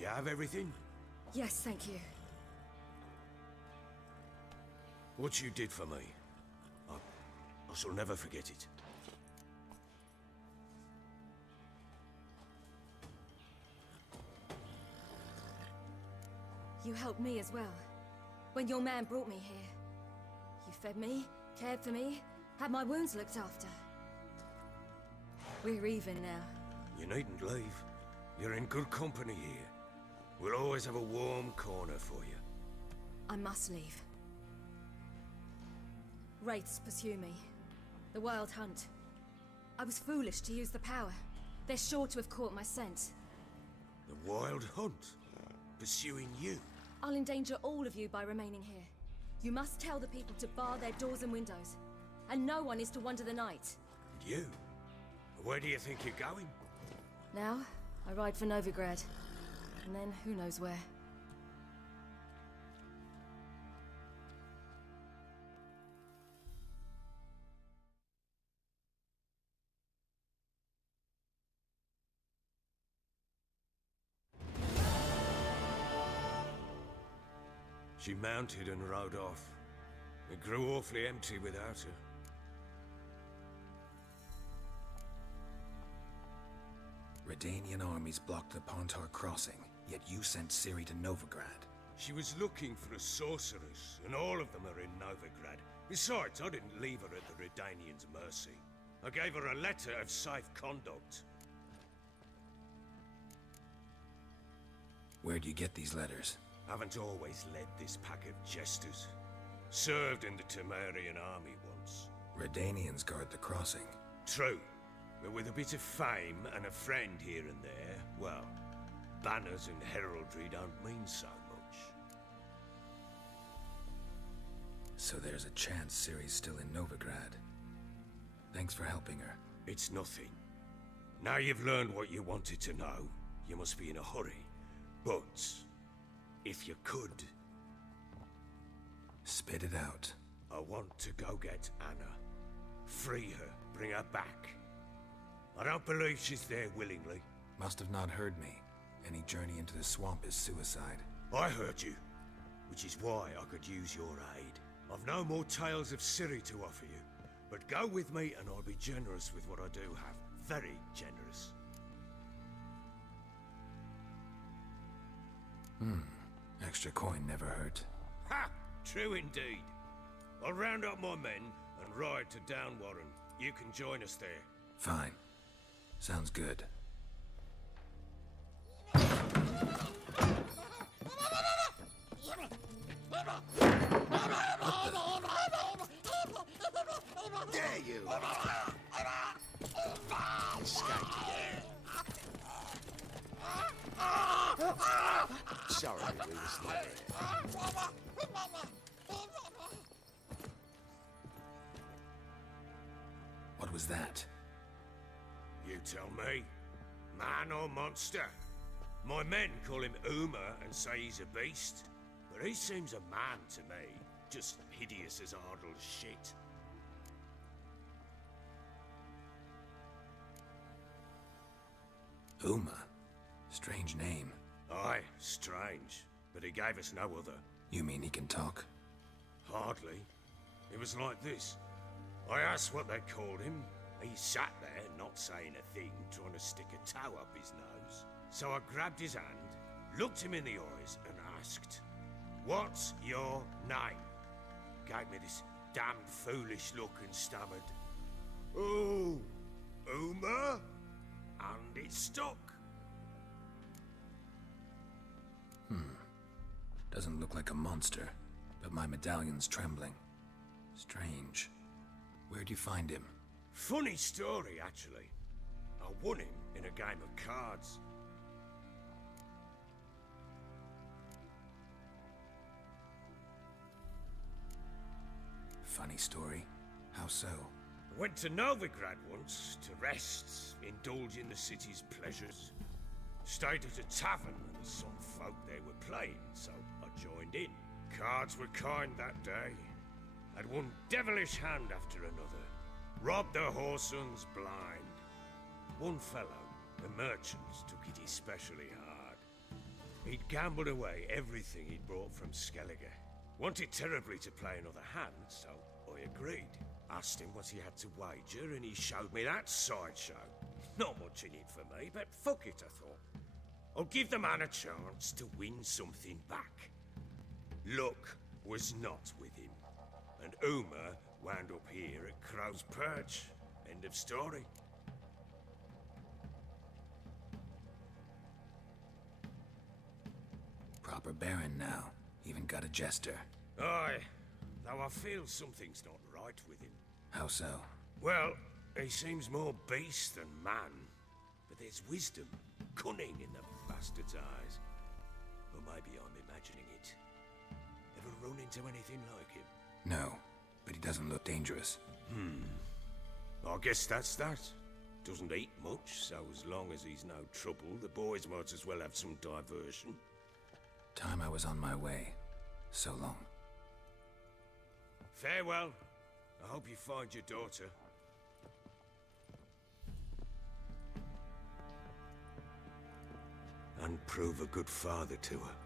You have everything? Yes, thank you. What you did for me, I shall never forget it. You helped me as well. When your man brought me here. You fed me, cared for me, had my wounds looked after. We're even now. You needn't leave. You're in good company here. We'll always have a warm corner for you. I must leave. Wraiths pursue me. The Wild Hunt. I was foolish to use the power. They're sure to have caught my scent. The Wild Hunt? Pursuing you? I'll endanger all of you by remaining here. You must tell the people to bar their doors and windows. And no one is to wander the night. And you? Where do you think you're going? Now, I ride for Novigrad. And then, who knows where. She mounted and rode off. It grew awfully empty without her. Redanian armies blocked the Pontar crossing, yet you sent Ciri to Novigrad. She was looking for a sorceress, and all of them are in Novigrad. Besides, I didn't leave her at the Redanians' mercy. I gave her a letter of safe conduct. Where'd you get these letters? Haven't always led this pack of jesters. Served in the Temerian army once. Redanians guard the crossing. True. But with a bit of fame and a friend here and there, well, banners and heraldry don't mean so much. So there's a chance Ciri's still in Novigrad. Thanks for helping her. It's nothing. Now you've learned what you wanted to know, you must be in a hurry. But, if you could... Spit it out. I want to go get Anna. Free her, bring her back. I don't believe she's there willingly. Must have not heard me. Any journey into the swamp is suicide. I heard you, which is why I could use your aid. I've no more tales of Ciri to offer you, but go with me and I'll be generous with what I do have. Very generous. Extra coin never hurt. Ha! True indeed. I'll round up my men and ride to Downwarren. You can join us there. Fine. Sounds good. Dare you! Escaped again. Sorry, we were still there. What was that? You tell me. Man or monster? My men call him Uma and say he's a beast, but he seems a man to me. Just hideous as Ardle's shit. Uma? Strange name. Aye, strange. But he gave us no other. You mean he can talk? Hardly. It was like this. I asked what they called him. He sat there, not saying a thing, trying to stick a toe up his nose. So I grabbed his hand, looked him in the eyes, and asked, "What's your name?" Gave me this damned foolish look and stammered, "Oh, Uma?" And it stuck. Doesn't look like a monster, but my medallion's trembling. Strange. Where'd you find him? Funny story, actually. I won him in a game of cards. Funny story? How so? I went to Novigrad once to rest, indulge in the city's pleasures. Stayed at a tavern and some folk there were playing, so I joined in. Cards were kind that day. Had one devilish hand after another. Robbed the whoresons blind. One fellow, the merchant, took it especially hard. He'd gambled away everything he'd brought from Skellige. Wanted terribly to play another hand, so I agreed. Asked him what he had to wager, and he showed me that sideshow. Not much in it for me, but fuck it, I thought. I'll give the man a chance to win something back. Luck was not with him, and Uma wound up here at Crow's Perch. End of story. Proper baron now. Even got a jester. Aye, though I feel something's not right with him. How so? Well, he seems more beast than man, but there's wisdom, cunning in the bastard's eyes. Or maybe I'm imagining it. Ever run into anything like him? No, but he doesn't look dangerous. I guess that's that. Doesn't eat much, so as long as he's no trouble, the boys might as well have some diversion. Time I was on my way. So long. Farewell. I hope you find your daughter. And prove a good father to her.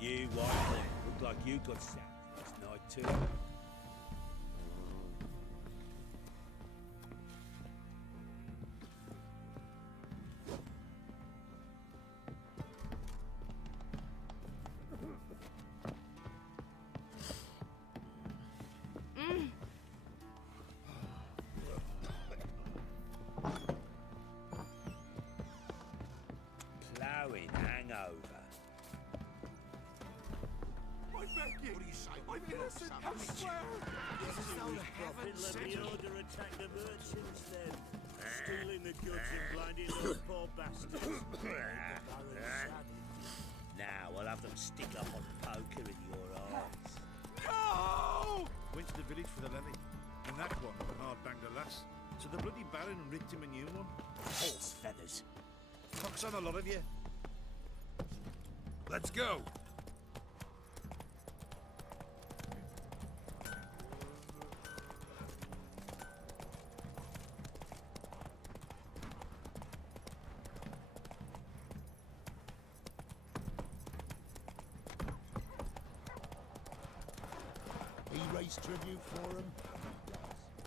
You white boy, look like you got sacked last night too. beg you! What do you say? I'm innocent, I swear! This is no heaven let me order attack the merchants then. Stealing the goods and blinding those poor bastards. Now I'll have them stick a hot poker in your eyes. No! Went to the village for the levy. And that one, hard banged a lass. So the bloody Baron rigged him a new one. Horse feathers. Fuck's on a lot of you. Let's go! He raised tribute for him.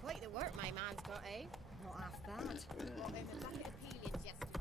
Quite the work my man's got, eh? Not half bad. Bought him a bucket of peelings yesterday.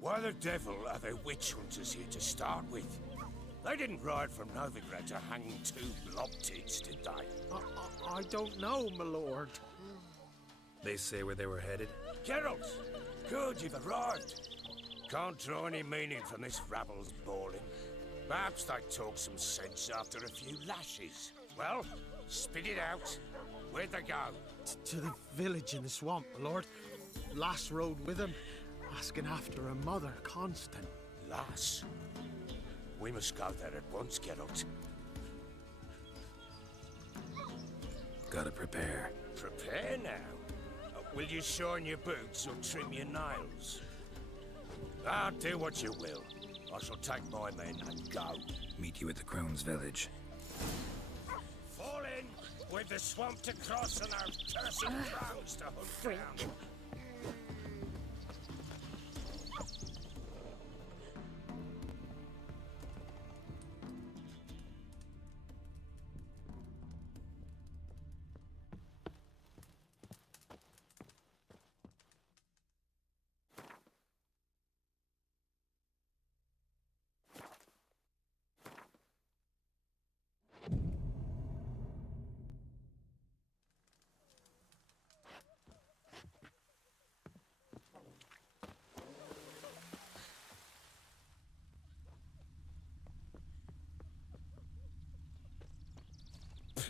Why the devil are there witch hunters here to start with? They didn't ride from Novigrad to hang two blob-tits, did they? I don't know, my lord. They say where they were headed? Geralt! Good, you've arrived. Can't draw any meaning from this rabble's bawling. Perhaps they talk some sense after a few lashes. Well, spit it out. Where'd they go? To the village in the swamp, my lord. Lass rode with him, asking after her mother, Constant. Lass? We must go there at once, Geralt. Gotta prepare. Prepare now? Will you shine your boots or trim your nails? Ah, do what you will. I shall take my men and go. Meet you at the Crone's village. Fall in! With the swamp to cross and our cursed crows to hunt down.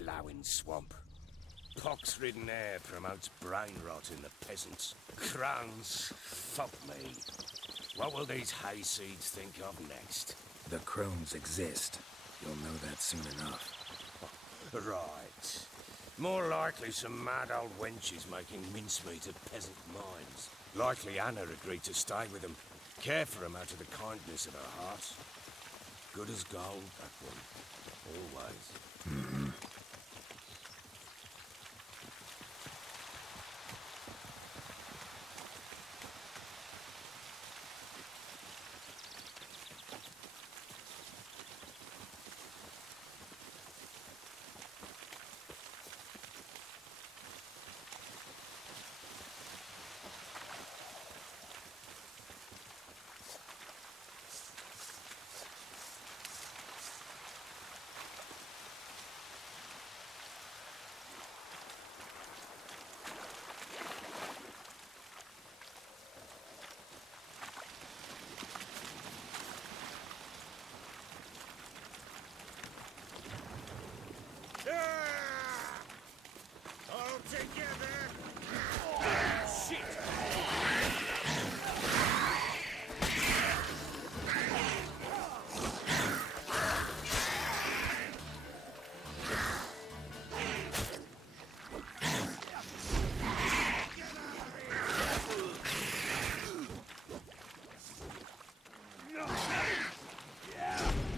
Ploughing swamp. Pox-ridden air promotes brain rot in the peasants. Crones, fuck me. What will these hayseeds think of next? The Crones exist. You'll know that soon enough. Right. More likely some mad old wenches making mincemeat of peasant minds. Likely Anna agreed to stay with them, care for them out of the kindness of her heart. Good as gold, that one. Always. All together! Shit!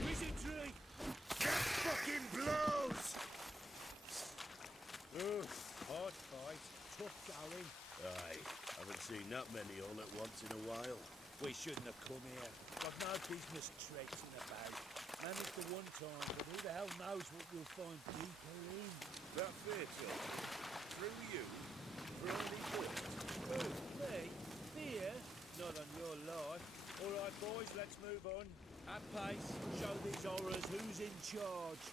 Wizardry! That fucking blows! Hard fight, tough going. Aye, haven't seen that many all at once in a while. We shouldn't have come here. Got no business traipsing about. Managed the one time, but who the hell knows what we'll find deeper in? That fair talk? Through you? For only good? Who? Me? Fear? Not on your life. All right, boys, let's move on. At pace, show these horrors who's in charge.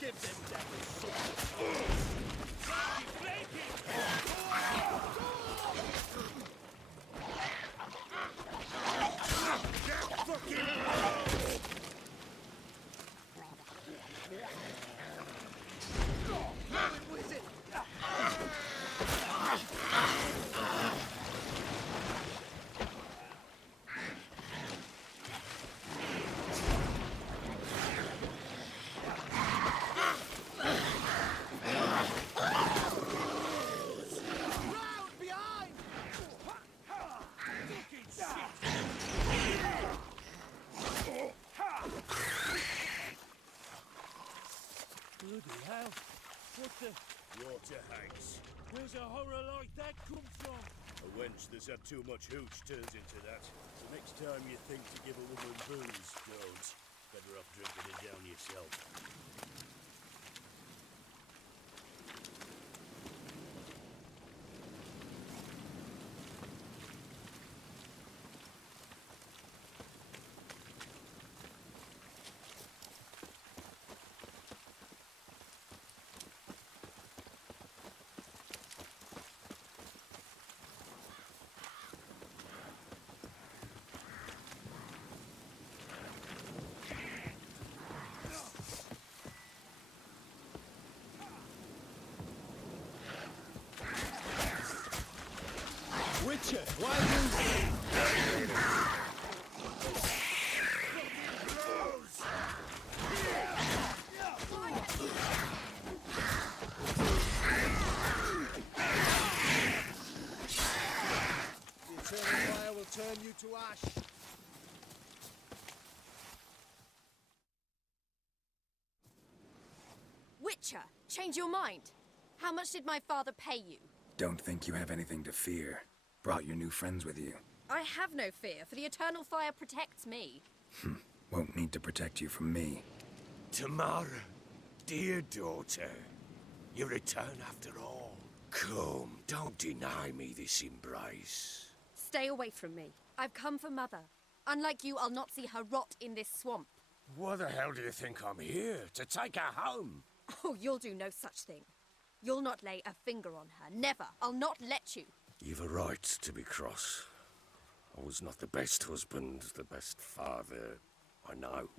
Give them devils Bloody hell! What the... Water hates. Where's a horror like that come from? A wench that's had too much hooch turns into that. So next time you think to give a woman booze, don't. Better off drinking it down yourself. Witcher, why you... The eternal fire will turn you to ash. Witcher, change your mind. How much did my father pay you? Don't think you have anything to fear. Brought your new friends with you. I have no fear, for the eternal fire protects me. Won't need to protect you from me. Tamara, dear daughter, you return after all. Come, don't deny me this embrace. Stay away from me. I've come for Mother. Unlike you, I'll not see her rot in this swamp. Why the hell do you think I'm here? To take her home? Oh, you'll do no such thing. You'll not lay a finger on her. Never. I'll not let you. You've a right to be cross. I was not the best husband, the best father, I know.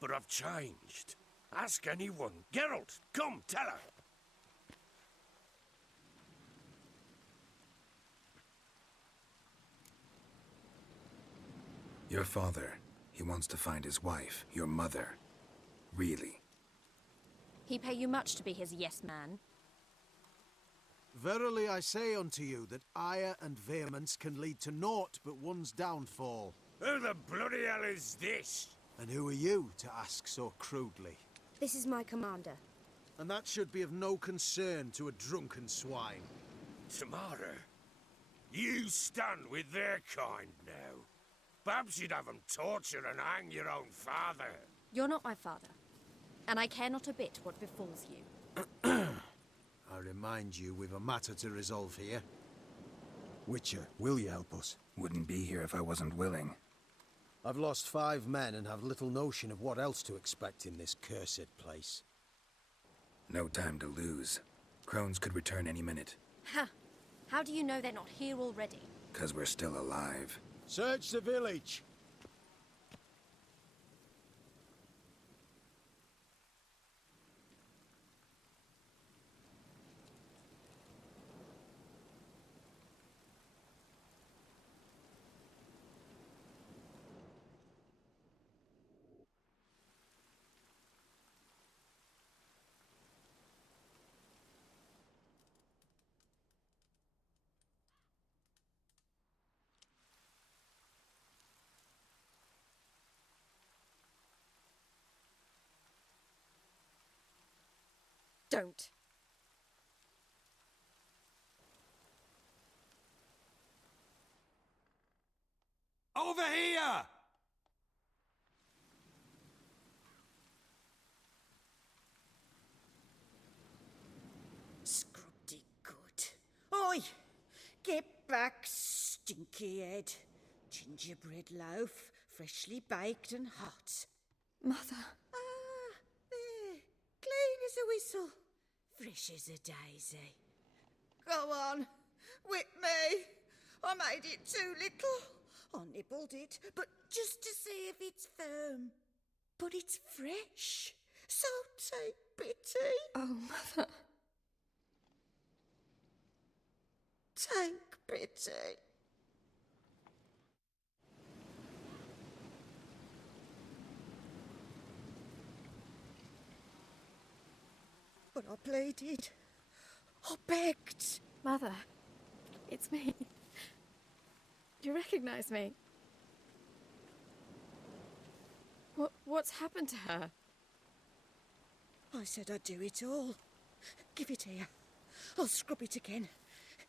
But I've changed. Ask anyone. Geralt, come, tell her. Your father, he wants to find his wife, your mother. Really? He pay you much to be his yes man. Verily I say unto you that ire and vehemence can lead to naught but one's downfall. Who the bloody hell is this? And who are you to ask so crudely? This is my commander. And that should be of no concern to a drunken swine. Tamara, you stand with their kind now. Perhaps you'd have them torture and hang your own father. You're not my father, and I care not a bit what befalls you. I remind you we've a matter to resolve here. Witcher, will you help us? Wouldn't be here if I wasn't willing. I've lost 5 men and have little notion of what else to expect in this cursed place. No time to lose. Crones could return any minute. Ha! How do you know they're not here already? 'Cause we're still alive. Search the village! Don't. Over here! Scrubbed good. Oi! Get back, stinky head. Gingerbread loaf, freshly baked and hot. Mother. Ah, there. Clean as a whistle. Fresh as a daisy. Go on. Whip me. I made it too little. I nibbled it, but just to see if it's firm. But it's fresh. So take pity. Oh, Mother. Take pity. But I pleaded. I begged. Mother, it's me. Do you recognize me? What's happened to her? I said I'd do it all. Give it here. I'll scrub it again.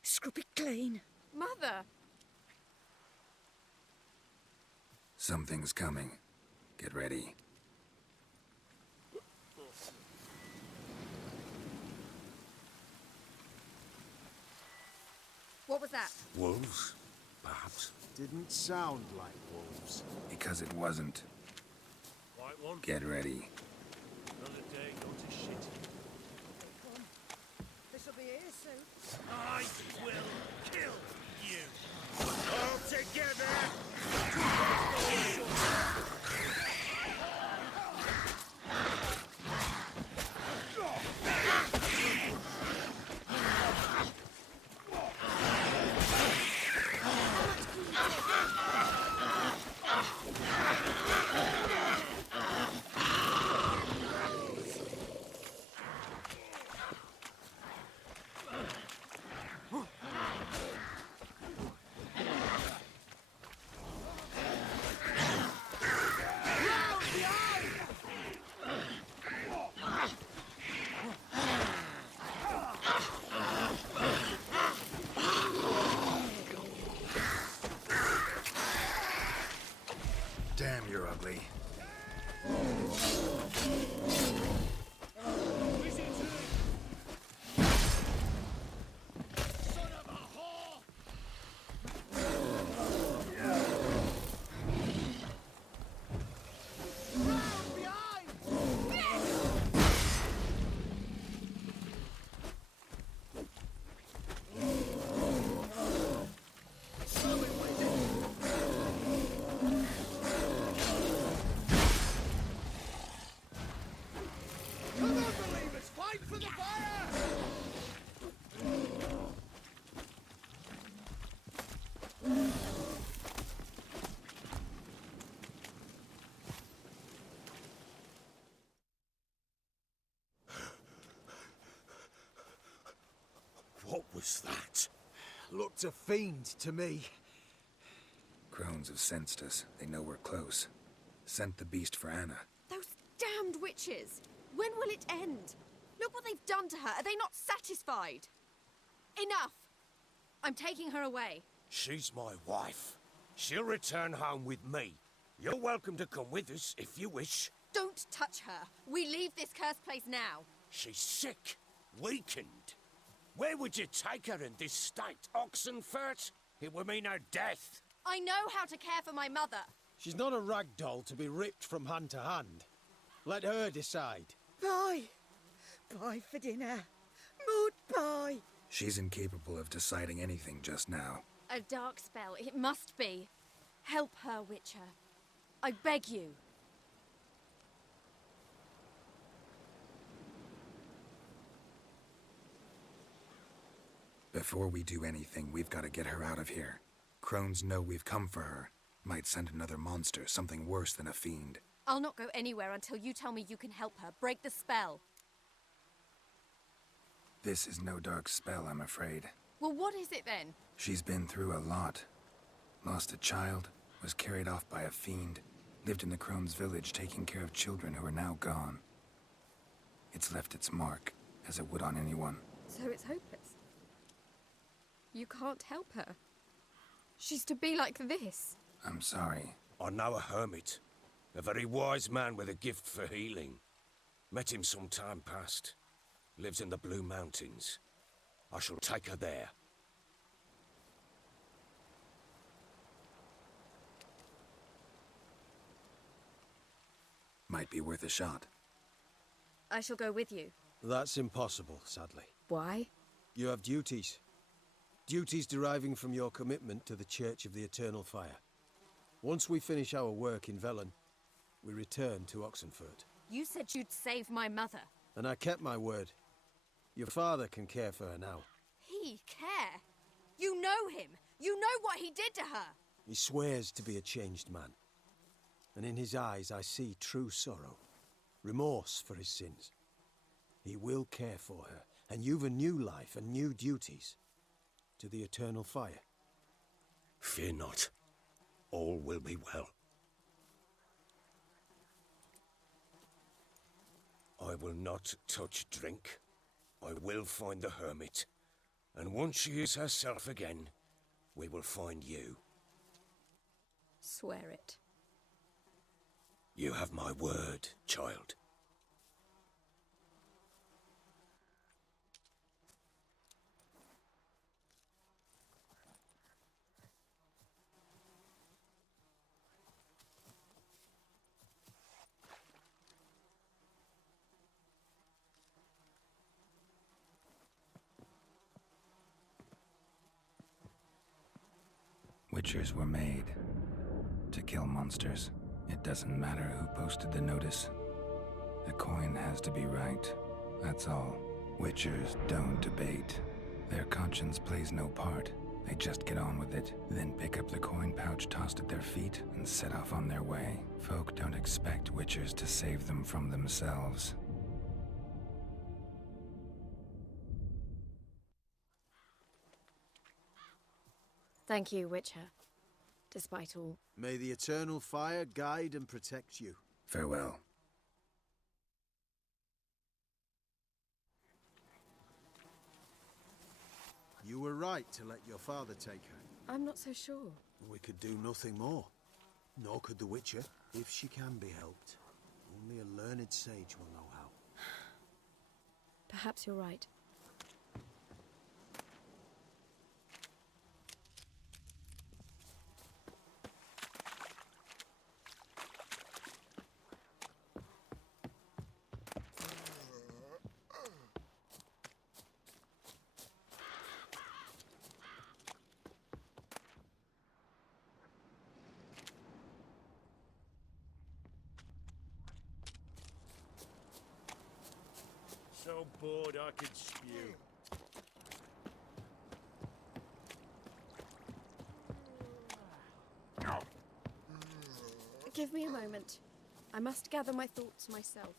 Scrub it clean. Mother! Something's coming. Get ready. What was that? Wolves, perhaps? Didn't sound like wolves. Because it wasn't. Right one. Get ready. Another day gone to shit. Come. This'll be here soon. I will kill you. All together. was that? Looked a fiend to me. Crones have sensed us. They know we're close. Sent the beast for Anna. Those damned witches! When will it end? Look what they've done to her. Are they not satisfied? Enough! I'm taking her away. She's my wife. She'll return home with me. You're welcome to come with us if you wish. Don't touch her. We leave this cursed place now. She's sick, weakened. Where would you take her in this state? Oxenfurt? It would mean her death. I know how to care for my mother. She's not a rag doll to be ripped from hand to hand. Let her decide. Bye. Bye for dinner. Mood bye. She's incapable of deciding anything just now. A dark spell. It must be. Help her, Witcher. I beg you. Before we do anything, we've got to get her out of here. Crones know we've come for her. Might send another monster, something worse than a fiend. I'll not go anywhere until you tell me you can help her. Break the spell. This is no dark spell, I'm afraid. Well, what is it then? She's been through a lot. Lost a child, was carried off by a fiend, lived in the Crones village taking care of children who are now gone. It's left its mark, as it would on anyone. So it's hopeless. You can't help her. She's to be like this. I'm sorry. I know a hermit. A very wise man with a gift for healing. Met him some time past. Lives in the Blue Mountains. I shall take her there. Might be worth a shot. I shall go with you. That's impossible, sadly. Why? You have duties. Duties deriving from your commitment to the Church of the Eternal Fire. Once we finish our work in Velen, we return to Oxenfurt. You said you'd save my mother. And I kept my word. Your father can care for her now. He care? You know him. You know what he did to her. He swears to be a changed man. And in his eyes I see true sorrow. Remorse for his sins. He will care for her. And you've a new life and new duties. To the Eternal Fire. Fear not. All will be well. I will not touch drink. I will find the hermit. And once she is herself again, we will find you. Swear it. You have my word, child. Witchers were made to kill monsters. It doesn't matter who posted the notice. The coin has to be right. That's all. Witchers don't debate. Their conscience plays no part. They just get on with it, then pick up the coin pouch tossed at their feet and set off on their way. Folk don't expect Witchers to save them from themselves. Thank you, Witcher. Despite all. May the Eternal Fire guide and protect you. Farewell. You were right to let your father take her. I'm not so sure. We could do nothing more. Nor could the Witcher, if she can be helped. Only a learned sage will know how. Perhaps you're right. So bored I could spew. Give me a moment. I must gather my thoughts myself.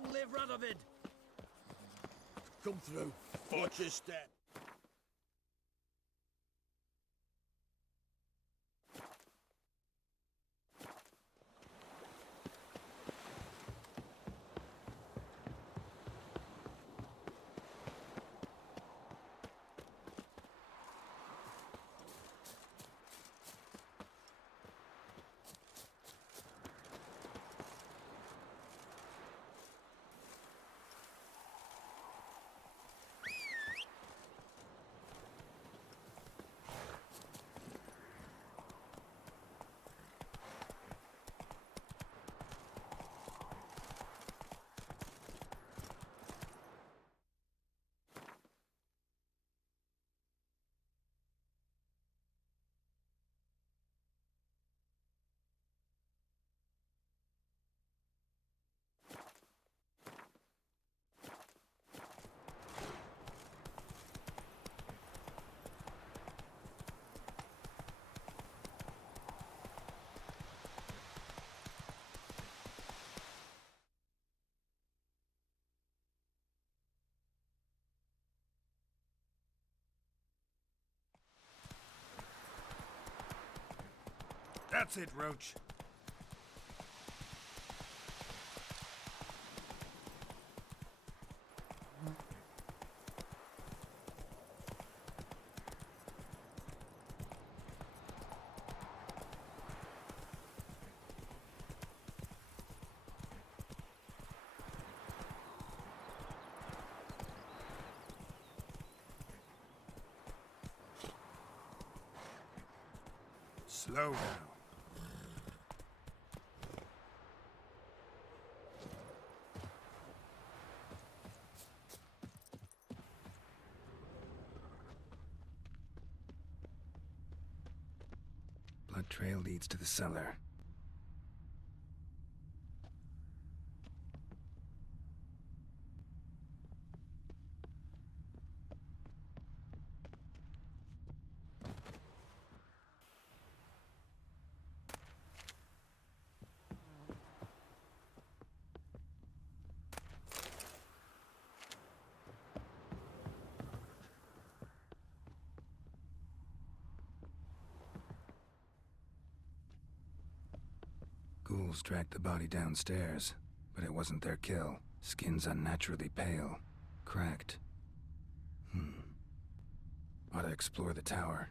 Long live Radovid! Come through. Watch your step. That's it, Roach. Slow down. Blood trail leads to the cellar. Ghouls dragged the body downstairs, but it wasn't their kill. Skin's unnaturally pale, cracked. Ought to explore the tower.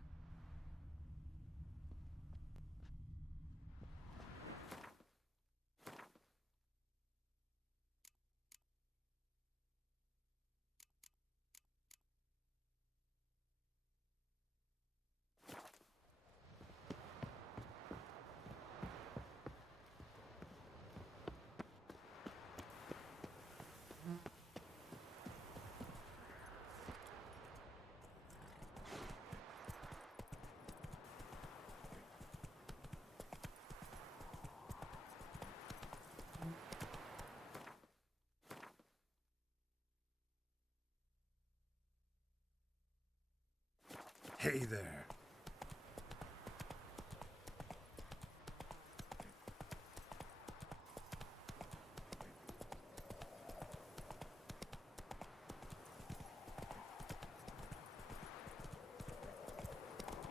Hey there.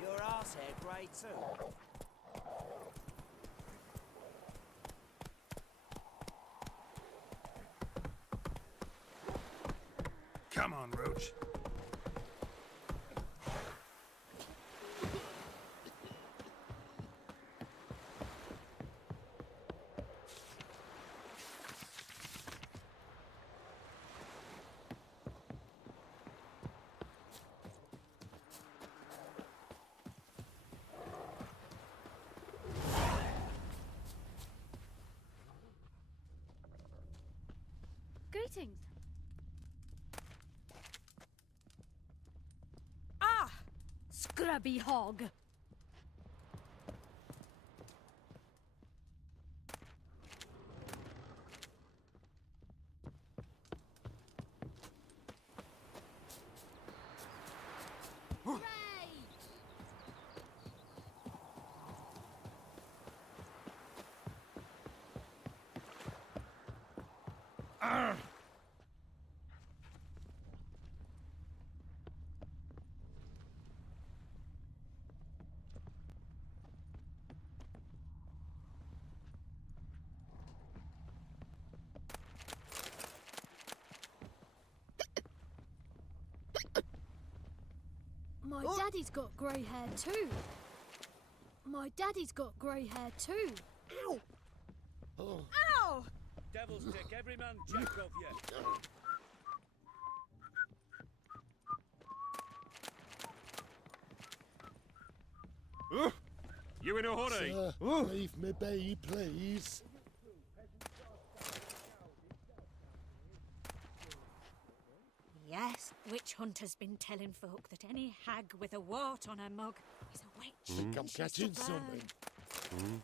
Your arsehead grey too. Come on, Roach. Greetings. Ah! Scrubby hog! My daddy's got grey hair too. My daddy's got grey hair too. Ow! Oh. Ow! Devil's take every man jack of you. You in a hurry? Sir, leave me be, please. Yes, witch hunter's been telling folk that any hag with a wart on her mug is a witch. Think I'm and she's catching to burn. something.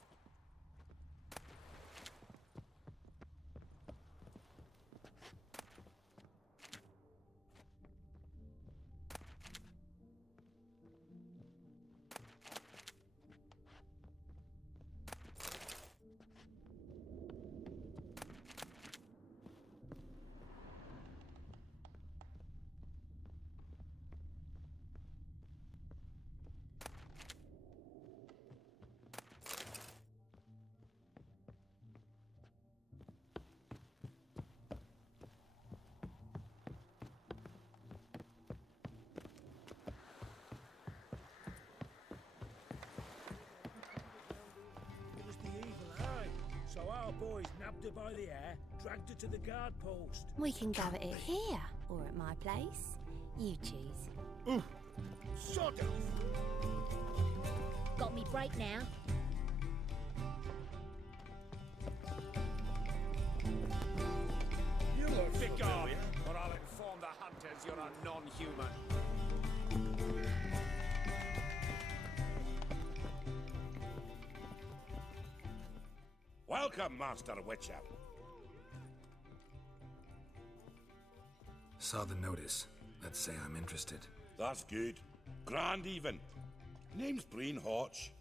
It was the evil eye. So our boys nabbed her by the hair, dragged her to the guard post. We can gather it here or at my place. You choose. Sod off! Got me break now. You are Begone, or I'll inform the hunters you're a non-human. Welcome, Master Witcher. Saw the notice. Let's say I'm interested. That's good. Grand even. Name's Breen Hotch.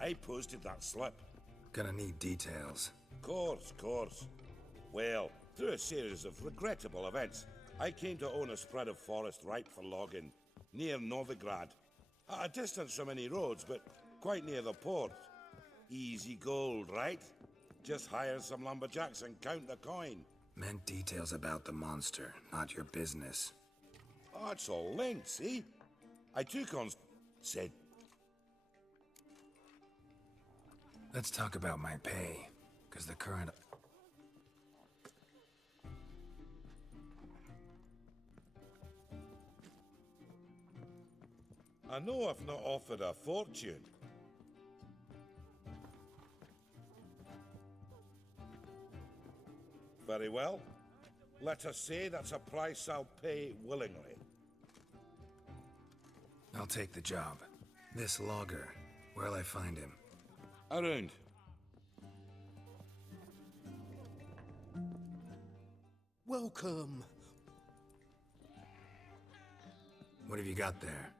I posted that slip. Gonna need details. Course. Well, through a series of regrettable events, I came to own a spread of forest ripe for logging, near Novigrad. At a distance from any roads, but quite near the port. Easy gold, right? Just hire some lumberjacks and count the coin. Meant details about the monster, not your business. Oh, it's all linked, see? I took on... said... Let's talk about my pay, because the current... I know I've not offered a fortune. Very well. Let us say that's a price I'll pay willingly. I'll take the job. This logger, where'll I find him? Around. Welcome. What have you got there?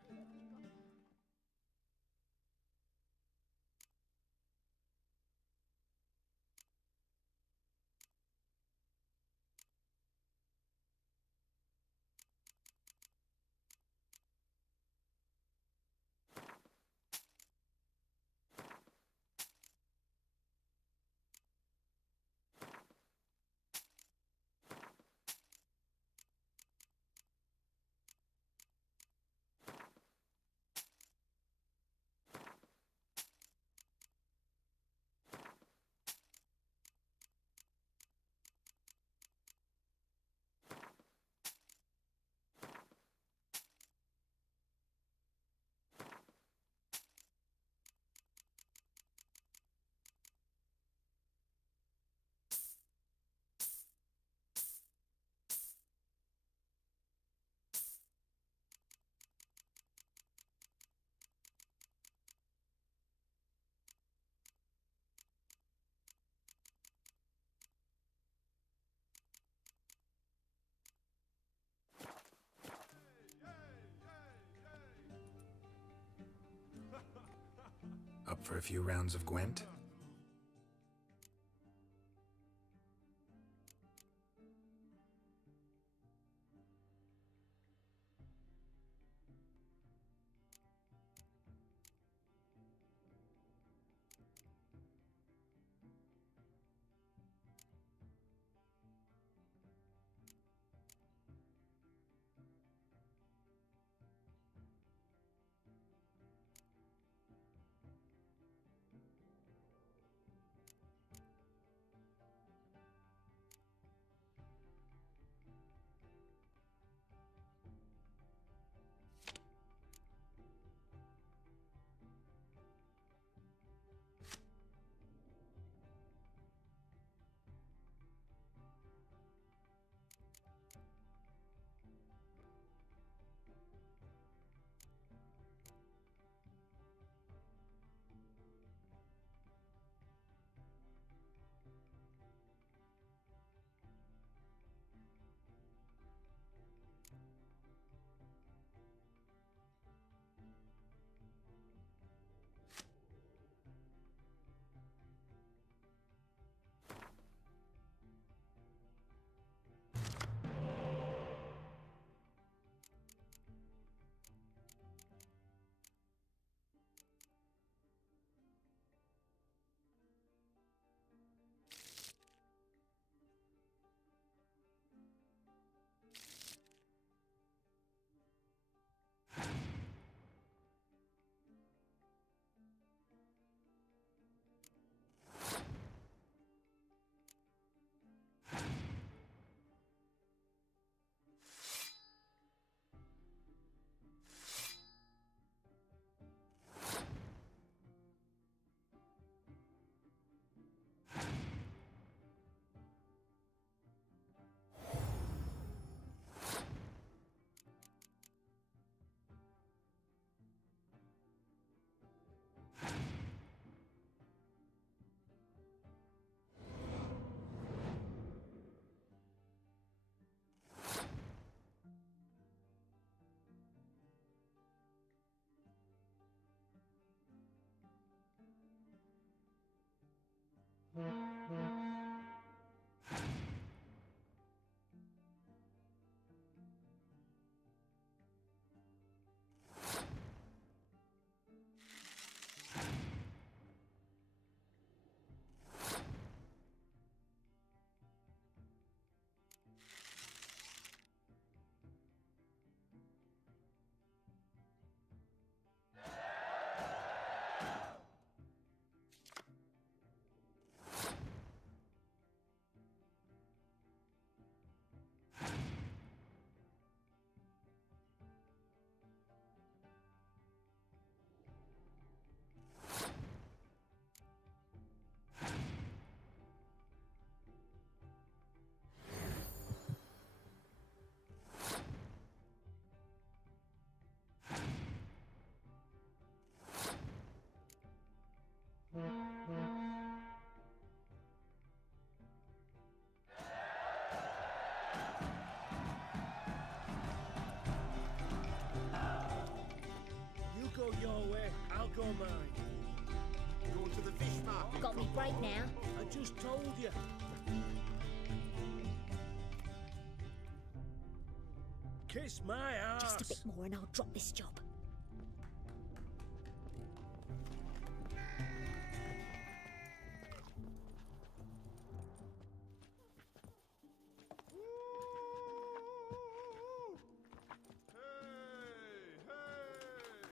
Up for a few rounds of Gwent? go, mate? Going to the fish market. Got me break now. I just told you. Kiss my ass. Just a bit more and I'll drop this job.